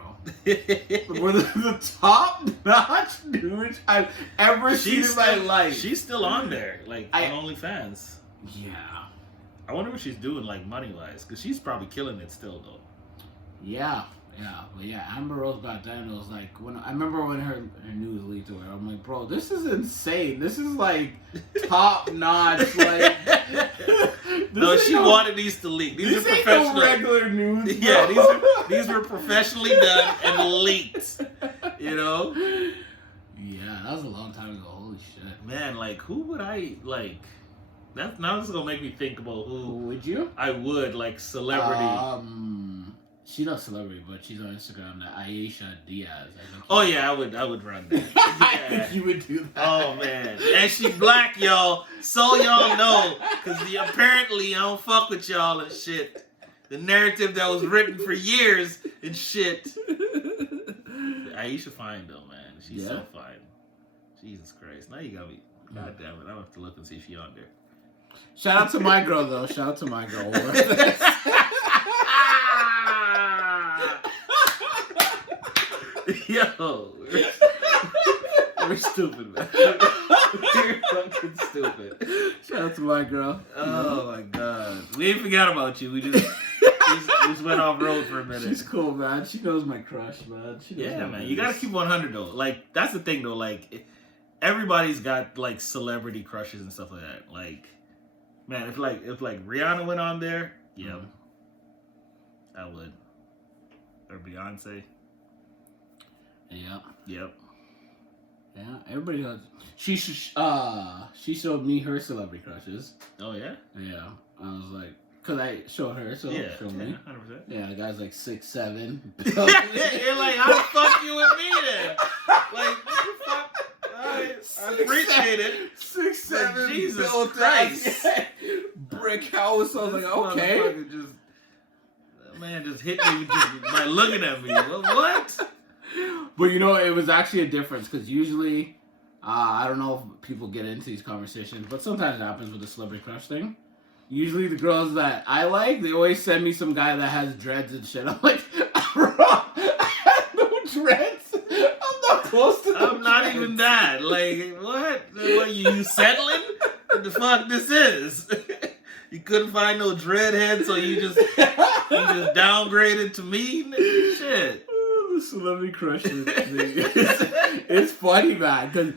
Were the top-notch nudes I've ever seen in my life. She's still on there, like on OnlyFans. Yeah. I wonder what she's doing, like money-wise, because she's probably killing it still, though. Yeah. But yeah, Amber Rose back then, it was like, I remember when her news leaked to her, I'm like, bro, this is insane. This is like top-notch, like... No, she wanted these to leak. These are professional. No regular news. Bro. Yeah, these were professionally done and leaked. You know? Yeah, that was a long time ago. Holy shit. Man, like, who would I, like... That's now this is gonna make me think about Who who would you? I would like celebrity. She's not a celebrity, but she's on Instagram. That Aisha Diaz. I think Oh yeah, I would run that. I Yeah. think you would do that. Oh man, and she black, y'all. So y'all know, cause apparently I don't fuck with y'all and shit. The narrative that was written for years and shit. Aisha fine though, man. She's so fine. Jesus Christ. Now you got me. God damn it. I have to look and see if she's on there. Shout out to my girl though. Shout out to my girl. Yo, we're stupid, man. We're fucking stupid. Shout out to my girl. Oh my god, we ain't forgot about you. We just went off road for a minute. She's cool, man. She knows my crush, man. She knows Yeah, man. You gotta keep 100 though. Like that's the thing though. Like everybody's got like celebrity crushes and stuff like that. Like, man, if Rihanna went on there, yeah, I would. Or Beyonce. Yeah. Yep. Yeah, everybody knows. She showed me her celebrity crushes. Oh yeah. Yeah, I was like, cause I showed her, so show me. 100%. Yeah, the guy's like 6'7". You're like, how the fuck you with me then? Like, what the fuck? I appreciate it. 6'7", like, Jesus built Christ. brick house. I was like, okay. That man just hit me just by looking at me. What? But you know, it was actually a difference because usually, I don't know if people get into these conversations, but sometimes it happens with the celebrity crush thing. Usually the girls that I like, they always send me some guy that has dreads and shit. I'm like, bro, I have no dreads. I'm not close to them. I'm not even that. Like, what? What, you settling? What the fuck this is? You couldn't find no dreadhead, so you just downgraded to me? Shit. The celebrity crush thing. It's funny, man, because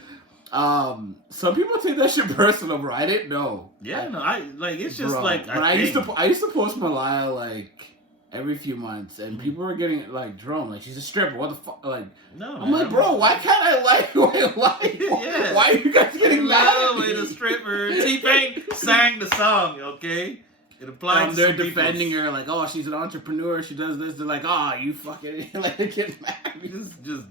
some people take that shit personal, bro. I didn't know. Yeah, no, I like it's just bro, like I used to post Malaya like every few months, and people were getting like drawn, like she's a stripper. What the fuck? Like, no, I'm like, bro, why can't I like who I like? Yeah. Why are you guys getting mad at me? The stripper. T-Pain sang the song, okay? It applies. They're defending her like, oh, she's an entrepreneur. She does this. They're like, oh, you fucking like get mad. Just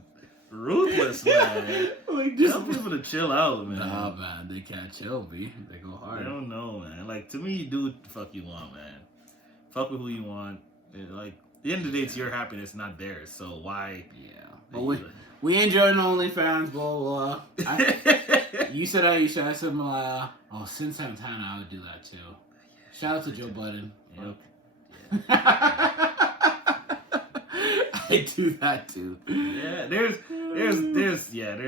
ruthless, man. Like, tell people to chill out, man. Nah, man, they can't chill, B. They go hard. I don't know, man. Like, to me, you do what the fuck you want, man. Fuck with who you want. And, like, at the end of the day, it's your happiness, not theirs. So why? Yeah. But we enjoy OnlyFans, blah, blah. You said Aisha, I said Malaya. Oh, since Santana, I would do that, too. Shout out to Joe Budden. Yep. I do that too. Yeah, there's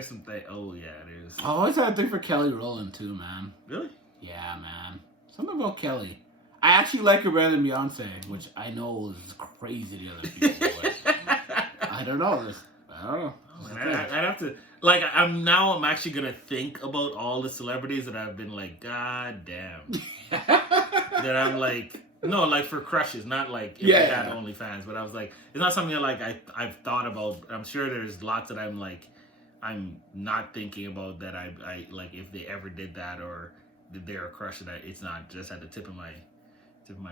some thing. Oh yeah, there's. I always had a thing for Kelly Rowland too, man. Really? Yeah, man. Something about Kelly. I actually like her better than Beyonce, which I know is crazy to other people. But I don't know. I don't know. Oh, I'd have to. Like, I'm actually gonna think about all the celebrities that I've been like, God damn. That I'm like, no, like for crushes, not like if I had OnlyFans, but I was like, it's not something that like I've thought about. I'm sure there's lots that I'm like, I'm not thinking about that I like if they ever did that or did they're a crush that it's not just at the tip of my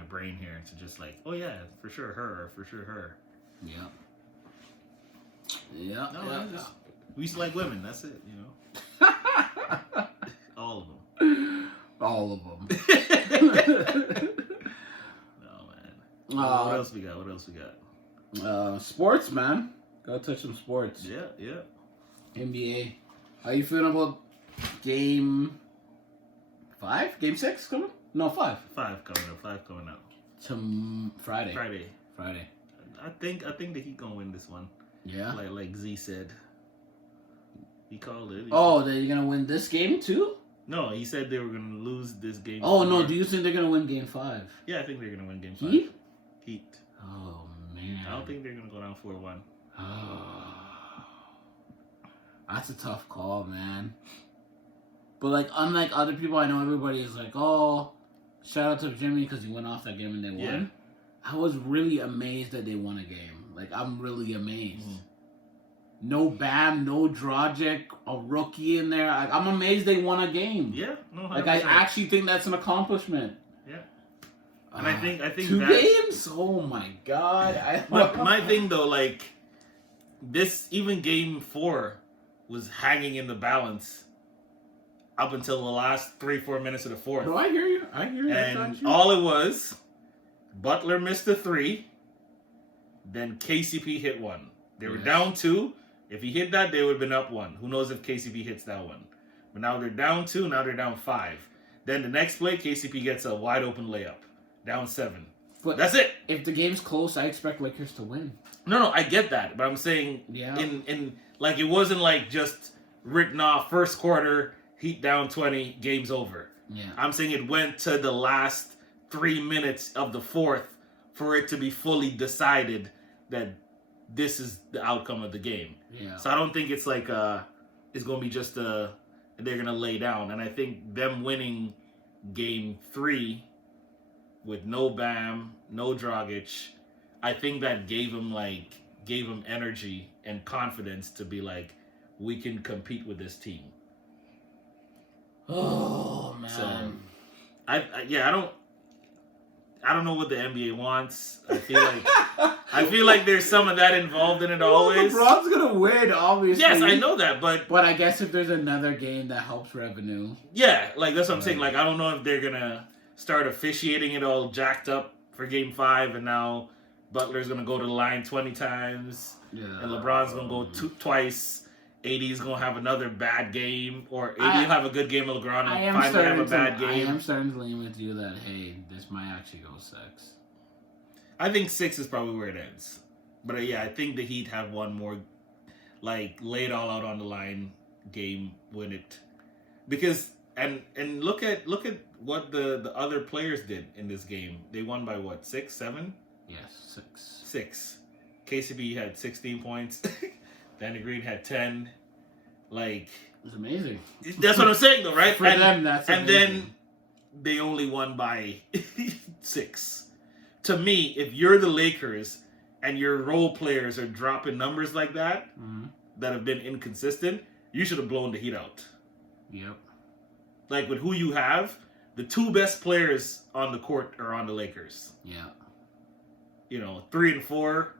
brain here. It's just like, oh yeah, for sure her, for sure her. Yeah. Yeah. No, we used to like women. That's it, you know. All of them. All of them. No, man. What else we got? Sports, man. Gotta touch some sports. Yeah. NBA. How you feeling about game 5? Game 6 coming? No, 5. 5 coming up. Friday. I think the Heat gonna win this one. Yeah. Like Z said. He called it. They're gonna win this game too? No, he said they were gonna lose this game. Oh no, do you think they're gonna win game 5? Yeah, I think they're gonna win game 5. Heat? Oh man. I don't think they're gonna go down 4-1. Oh. That's a tough call, man. But like, unlike other people, I know everybody is like, oh, shout out to Jimmy because he went off that game and they won. Yeah. I was really amazed that they won a game. Like, I'm really amazed. no Bam, no Dragic, a rookie in there. I'm amazed they won a game. Yeah, no, 100%. Like I actually think that's an accomplishment. Yeah, and I think 2 games. Oh my god! My thing though, like this, even game 4 was hanging in the balance up until the last 3-4 minutes of the fourth. No, I hear you. I hear you. And all it was, Butler missed a 3, then KCP hit 1. They were down 2. If he hit that, they would have been up 1. Who knows if KCP hits that one? But now they're down 2. Now they're down 5. Then the next play, KCP gets a wide open layup, down 7. But that's it. If the game's close, I expect Lakers to win. No, I get that, but I'm saying in like it wasn't like just written off first quarter, Heat down 20, game's over. Yeah. I'm saying it went to the last 3 minutes of the fourth for it to be fully decided that this is the outcome of the game. Yeah. So I don't think it's like it's going to be just they're going to lay down. And I think them winning game 3 with no Bam, no Dragic, I think that gave them energy and confidence to be like, we can compete with this team. Oh man. So I don't know what the NBA wants. I feel like there's some of that involved in it always. LeBron's gonna win, obviously. Yes, I know that, but I guess if there's another game that helps revenue. Yeah, like that's what I'm saying. Like I don't know if they're gonna start officiating it all jacked up for game 5, and now Butler's gonna go to the line 20 times, and LeBron's gonna go twice. AD's gonna have another bad game, or AD will have a good game of LeBron and finally have a bad game. I am starting to lean with you that this might actually go 6. I think 6 is probably where it ends, but I think the Heat have one more, like lay it all out on the line game, win it, because and look at what the other players did in this game. They won by what, 6, 7? Yes, 6. 6. KCP had 16 points. Danny Green had 10. Like, it was amazing. That's what I'm saying, though, right? For them, that's amazing. And then they only won by 6. To me, if you're the Lakers and your role players are dropping numbers like that, that have been inconsistent, you should have blown the Heat out. Yep. Like with who you have, the 2 best players on the court are on the Lakers. Yeah. 3 and 4,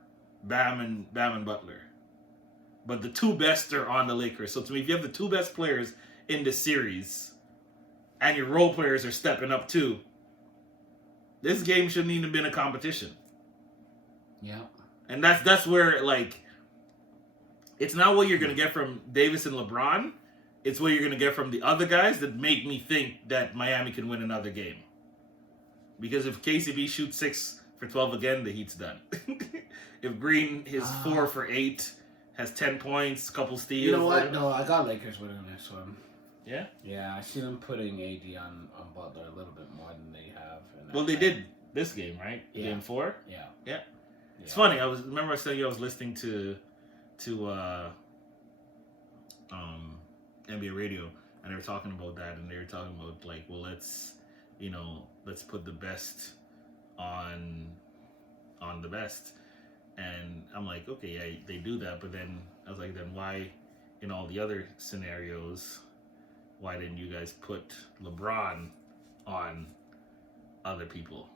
Bam and Butler. But the 2 best are on the Lakers. So to me, if you have the 2 best players in the series and your role players are stepping up too, this game shouldn't even have been a competition. Yeah. And that's where, like, it's not what you're going to get from Davis and LeBron. It's what you're going to get from the other guys that make me think that Miami can win another game. Because if KCP shoots 6 for 12 again, the Heat's done. If Green is 4 for 8... has 10 points, couple steals. You know what? No, I got Lakers winning this one. Yeah? Yeah, I see them putting AD on Butler a little bit more than they have. Well, they did this game, right? Yeah. Game 4? Yeah. It's funny. I was telling you I was listening to NBA radio, and they were talking about that, and they were talking about like, well, let's put the best on the best. And I'm like, okay, yeah, they do that, but then I was like, then why, in all the other scenarios, why didn't you guys put LeBron on other people?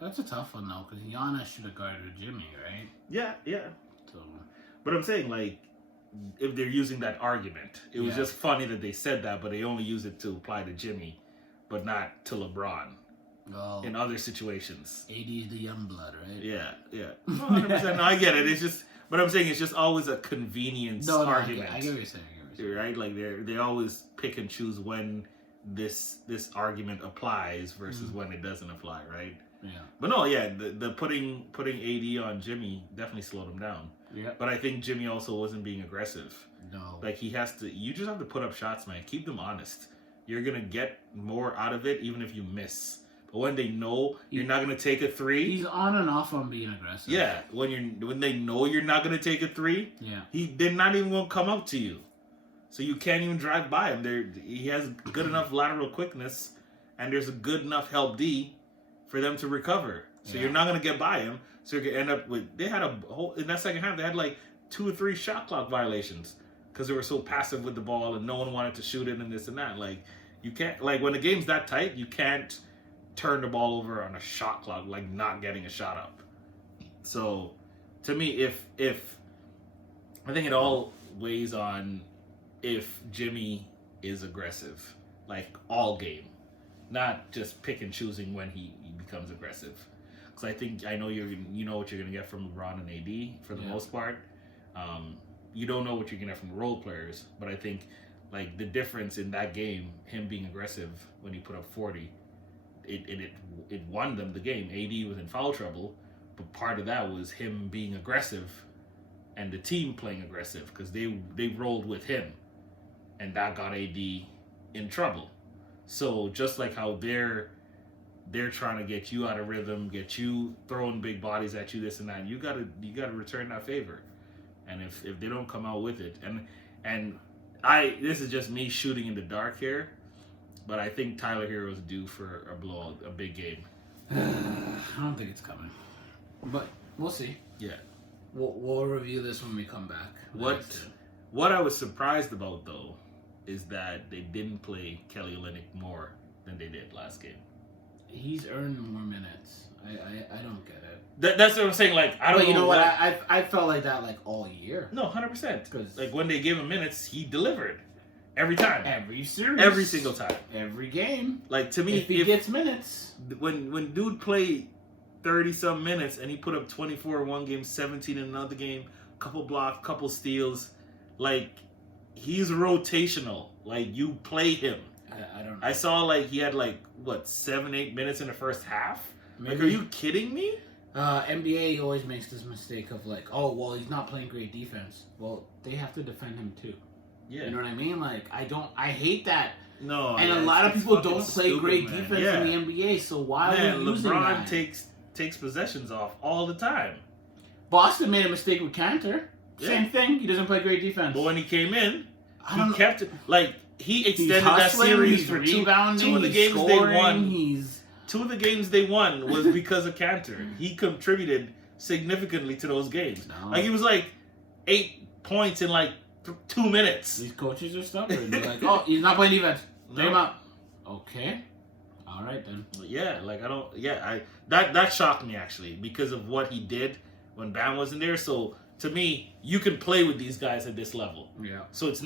That's a tough one though, because Giannis should have guarded Jimmy, right? Yeah. So, but I'm saying, like, if they're using that argument, it was just funny that they said that, but they only use it to apply to Jimmy, but not to LeBron. Well, in other situations. AD is the young blood, right? Yeah. 100%. No, I get it. It's just, but I'm saying it's just always a convenience argument. I get what you're saying. Right? Like they always pick and choose when this argument applies versus when it doesn't apply, right? Yeah. But no, the putting AD on Jimmy definitely slowed him down. Yeah. But I think Jimmy also wasn't being aggressive. No. Like you just have to put up shots, man. Keep them honest. You're gonna get more out of it even if you miss. But when they know you're not going to take a 3... He's on and off on being aggressive. Yeah. When they know you're not going to take a 3... Yeah. They're not even going to come up to you. So you can't even drive by him. He has good enough lateral quickness, and there's a good enough help D for them to recover. So you're not going to get by him. So you're going to end up with... They had a whole... In that second half, they had like 2 or 3 shot clock violations because they were so passive with the ball and no one wanted to shoot it and this and that. Like, you can't, like, when the game's that tight, you can't turn the ball over on a shot clock, like not getting a shot up. So, to me, if I think it all weighs on if Jimmy is aggressive, like all game, not just pick and choosing when he becomes aggressive. Because I know you know what you're gonna get from LeBron and AD for the most part. You don't know what you're gonna get from the role players, but I think like the difference in that game, him being aggressive when he put up 40, it won them the game. AD was in foul trouble, but part of that was him being aggressive and the team playing aggressive because they rolled with him, and that got AD in trouble. So just like how they're trying to get you out of rhythm, get you throwing big bodies at you, this and that, you gotta return that favor. And if they don't come out with it, and this is just me shooting in the dark here, but I think Tyler Hero's due for a big game. I don't think it's coming, but we'll see. Yeah, we'll review this when we come back. What I was surprised about though is that they didn't play Kelly Olynyk more than they did last game. He's earned more minutes. I don't get it. That's what I'm saying. Like, I don't know. You know what? I felt like that like all year. No, 100%. Because like when they gave him minutes, he delivered every time, every series, every single time, every game. Like to me, if he gets minutes, when dude played 30-some minutes and he put up 24 in one game, 17 in another game, couple blocks, couple steals, like he's rotational. Like you play him. I don't know. I saw like he had like what 7-8 minutes in the first half. Maybe. Like, are you kidding me? NBA always makes this mistake of like, oh well, he's not playing great defense. Well, they have to defend him too. Yeah, you know what I mean? Like, I hate that. No, and a lot of people don't play great defense in the NBA. So why are we using LeBron that? takes possessions off all the time. Boston made a mistake with Cantor. Same thing. He doesn't play great defense. But when he came in, he kept it. Like, he extended that series for two of the games they won. Two of the games they won was because of Cantor. He contributed significantly to those games. No. Like, he was like 8 points in like 2 minutes. These coaches are stubborn. They're like, oh, he's not playing defense. Take him out. Okay. All right, then. Yeah, like, that shocked me, actually, because of what he did when Bam wasn't there. So, to me, you can play with these guys at this level. Yeah. So, that's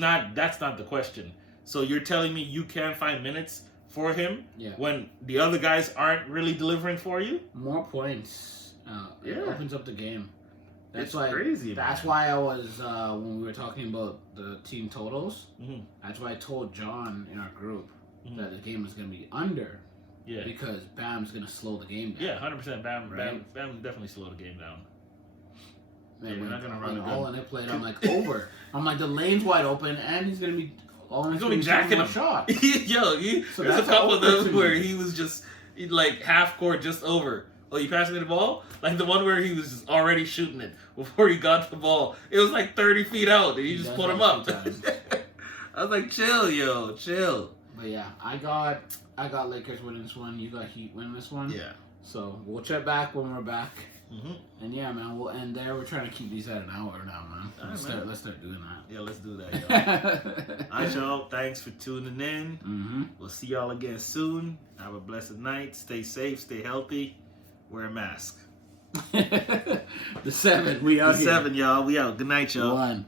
not the question. So, you're telling me you can't find minutes for him when the other guys aren't really delivering for you? More points. It opens up the game. That's why crazy. That's why I was when we were talking about the team totals. Mm-hmm. That's why I told John in our group that the game was going to be under. Yeah. Because Bam's going to slow the game down. Yeah, 100%. Bam definitely slowed the game down. Man, we're not going to run all in it played. I'm like over. I'm like the lane's wide open and he's going to be. He's going to be jacking a shot. Yo, there's a couple of those where he was just like half court, just over. Oh, you passing me the ball? Like the one where he was just already shooting it before he got the ball. It was like 30 feet out, and he just put him up. I was like, chill, yo, chill. But yeah, I got Lakers winning this one. You got Heat winning this one. Yeah. So we'll check back when we're back. Mm-hmm. And yeah, man, we'll end there. We're trying to keep these at an hour now, man. Let's start doing that. Yeah, let's do that, y'all. All right, y'all. Thanks for tuning in. Mm-hmm. We'll see y'all again soon. Have a blessed night. Stay safe. Stay healthy. Wear a mask. The 7. We out here. The 7, y'all. We out. Good night, y'all. 1.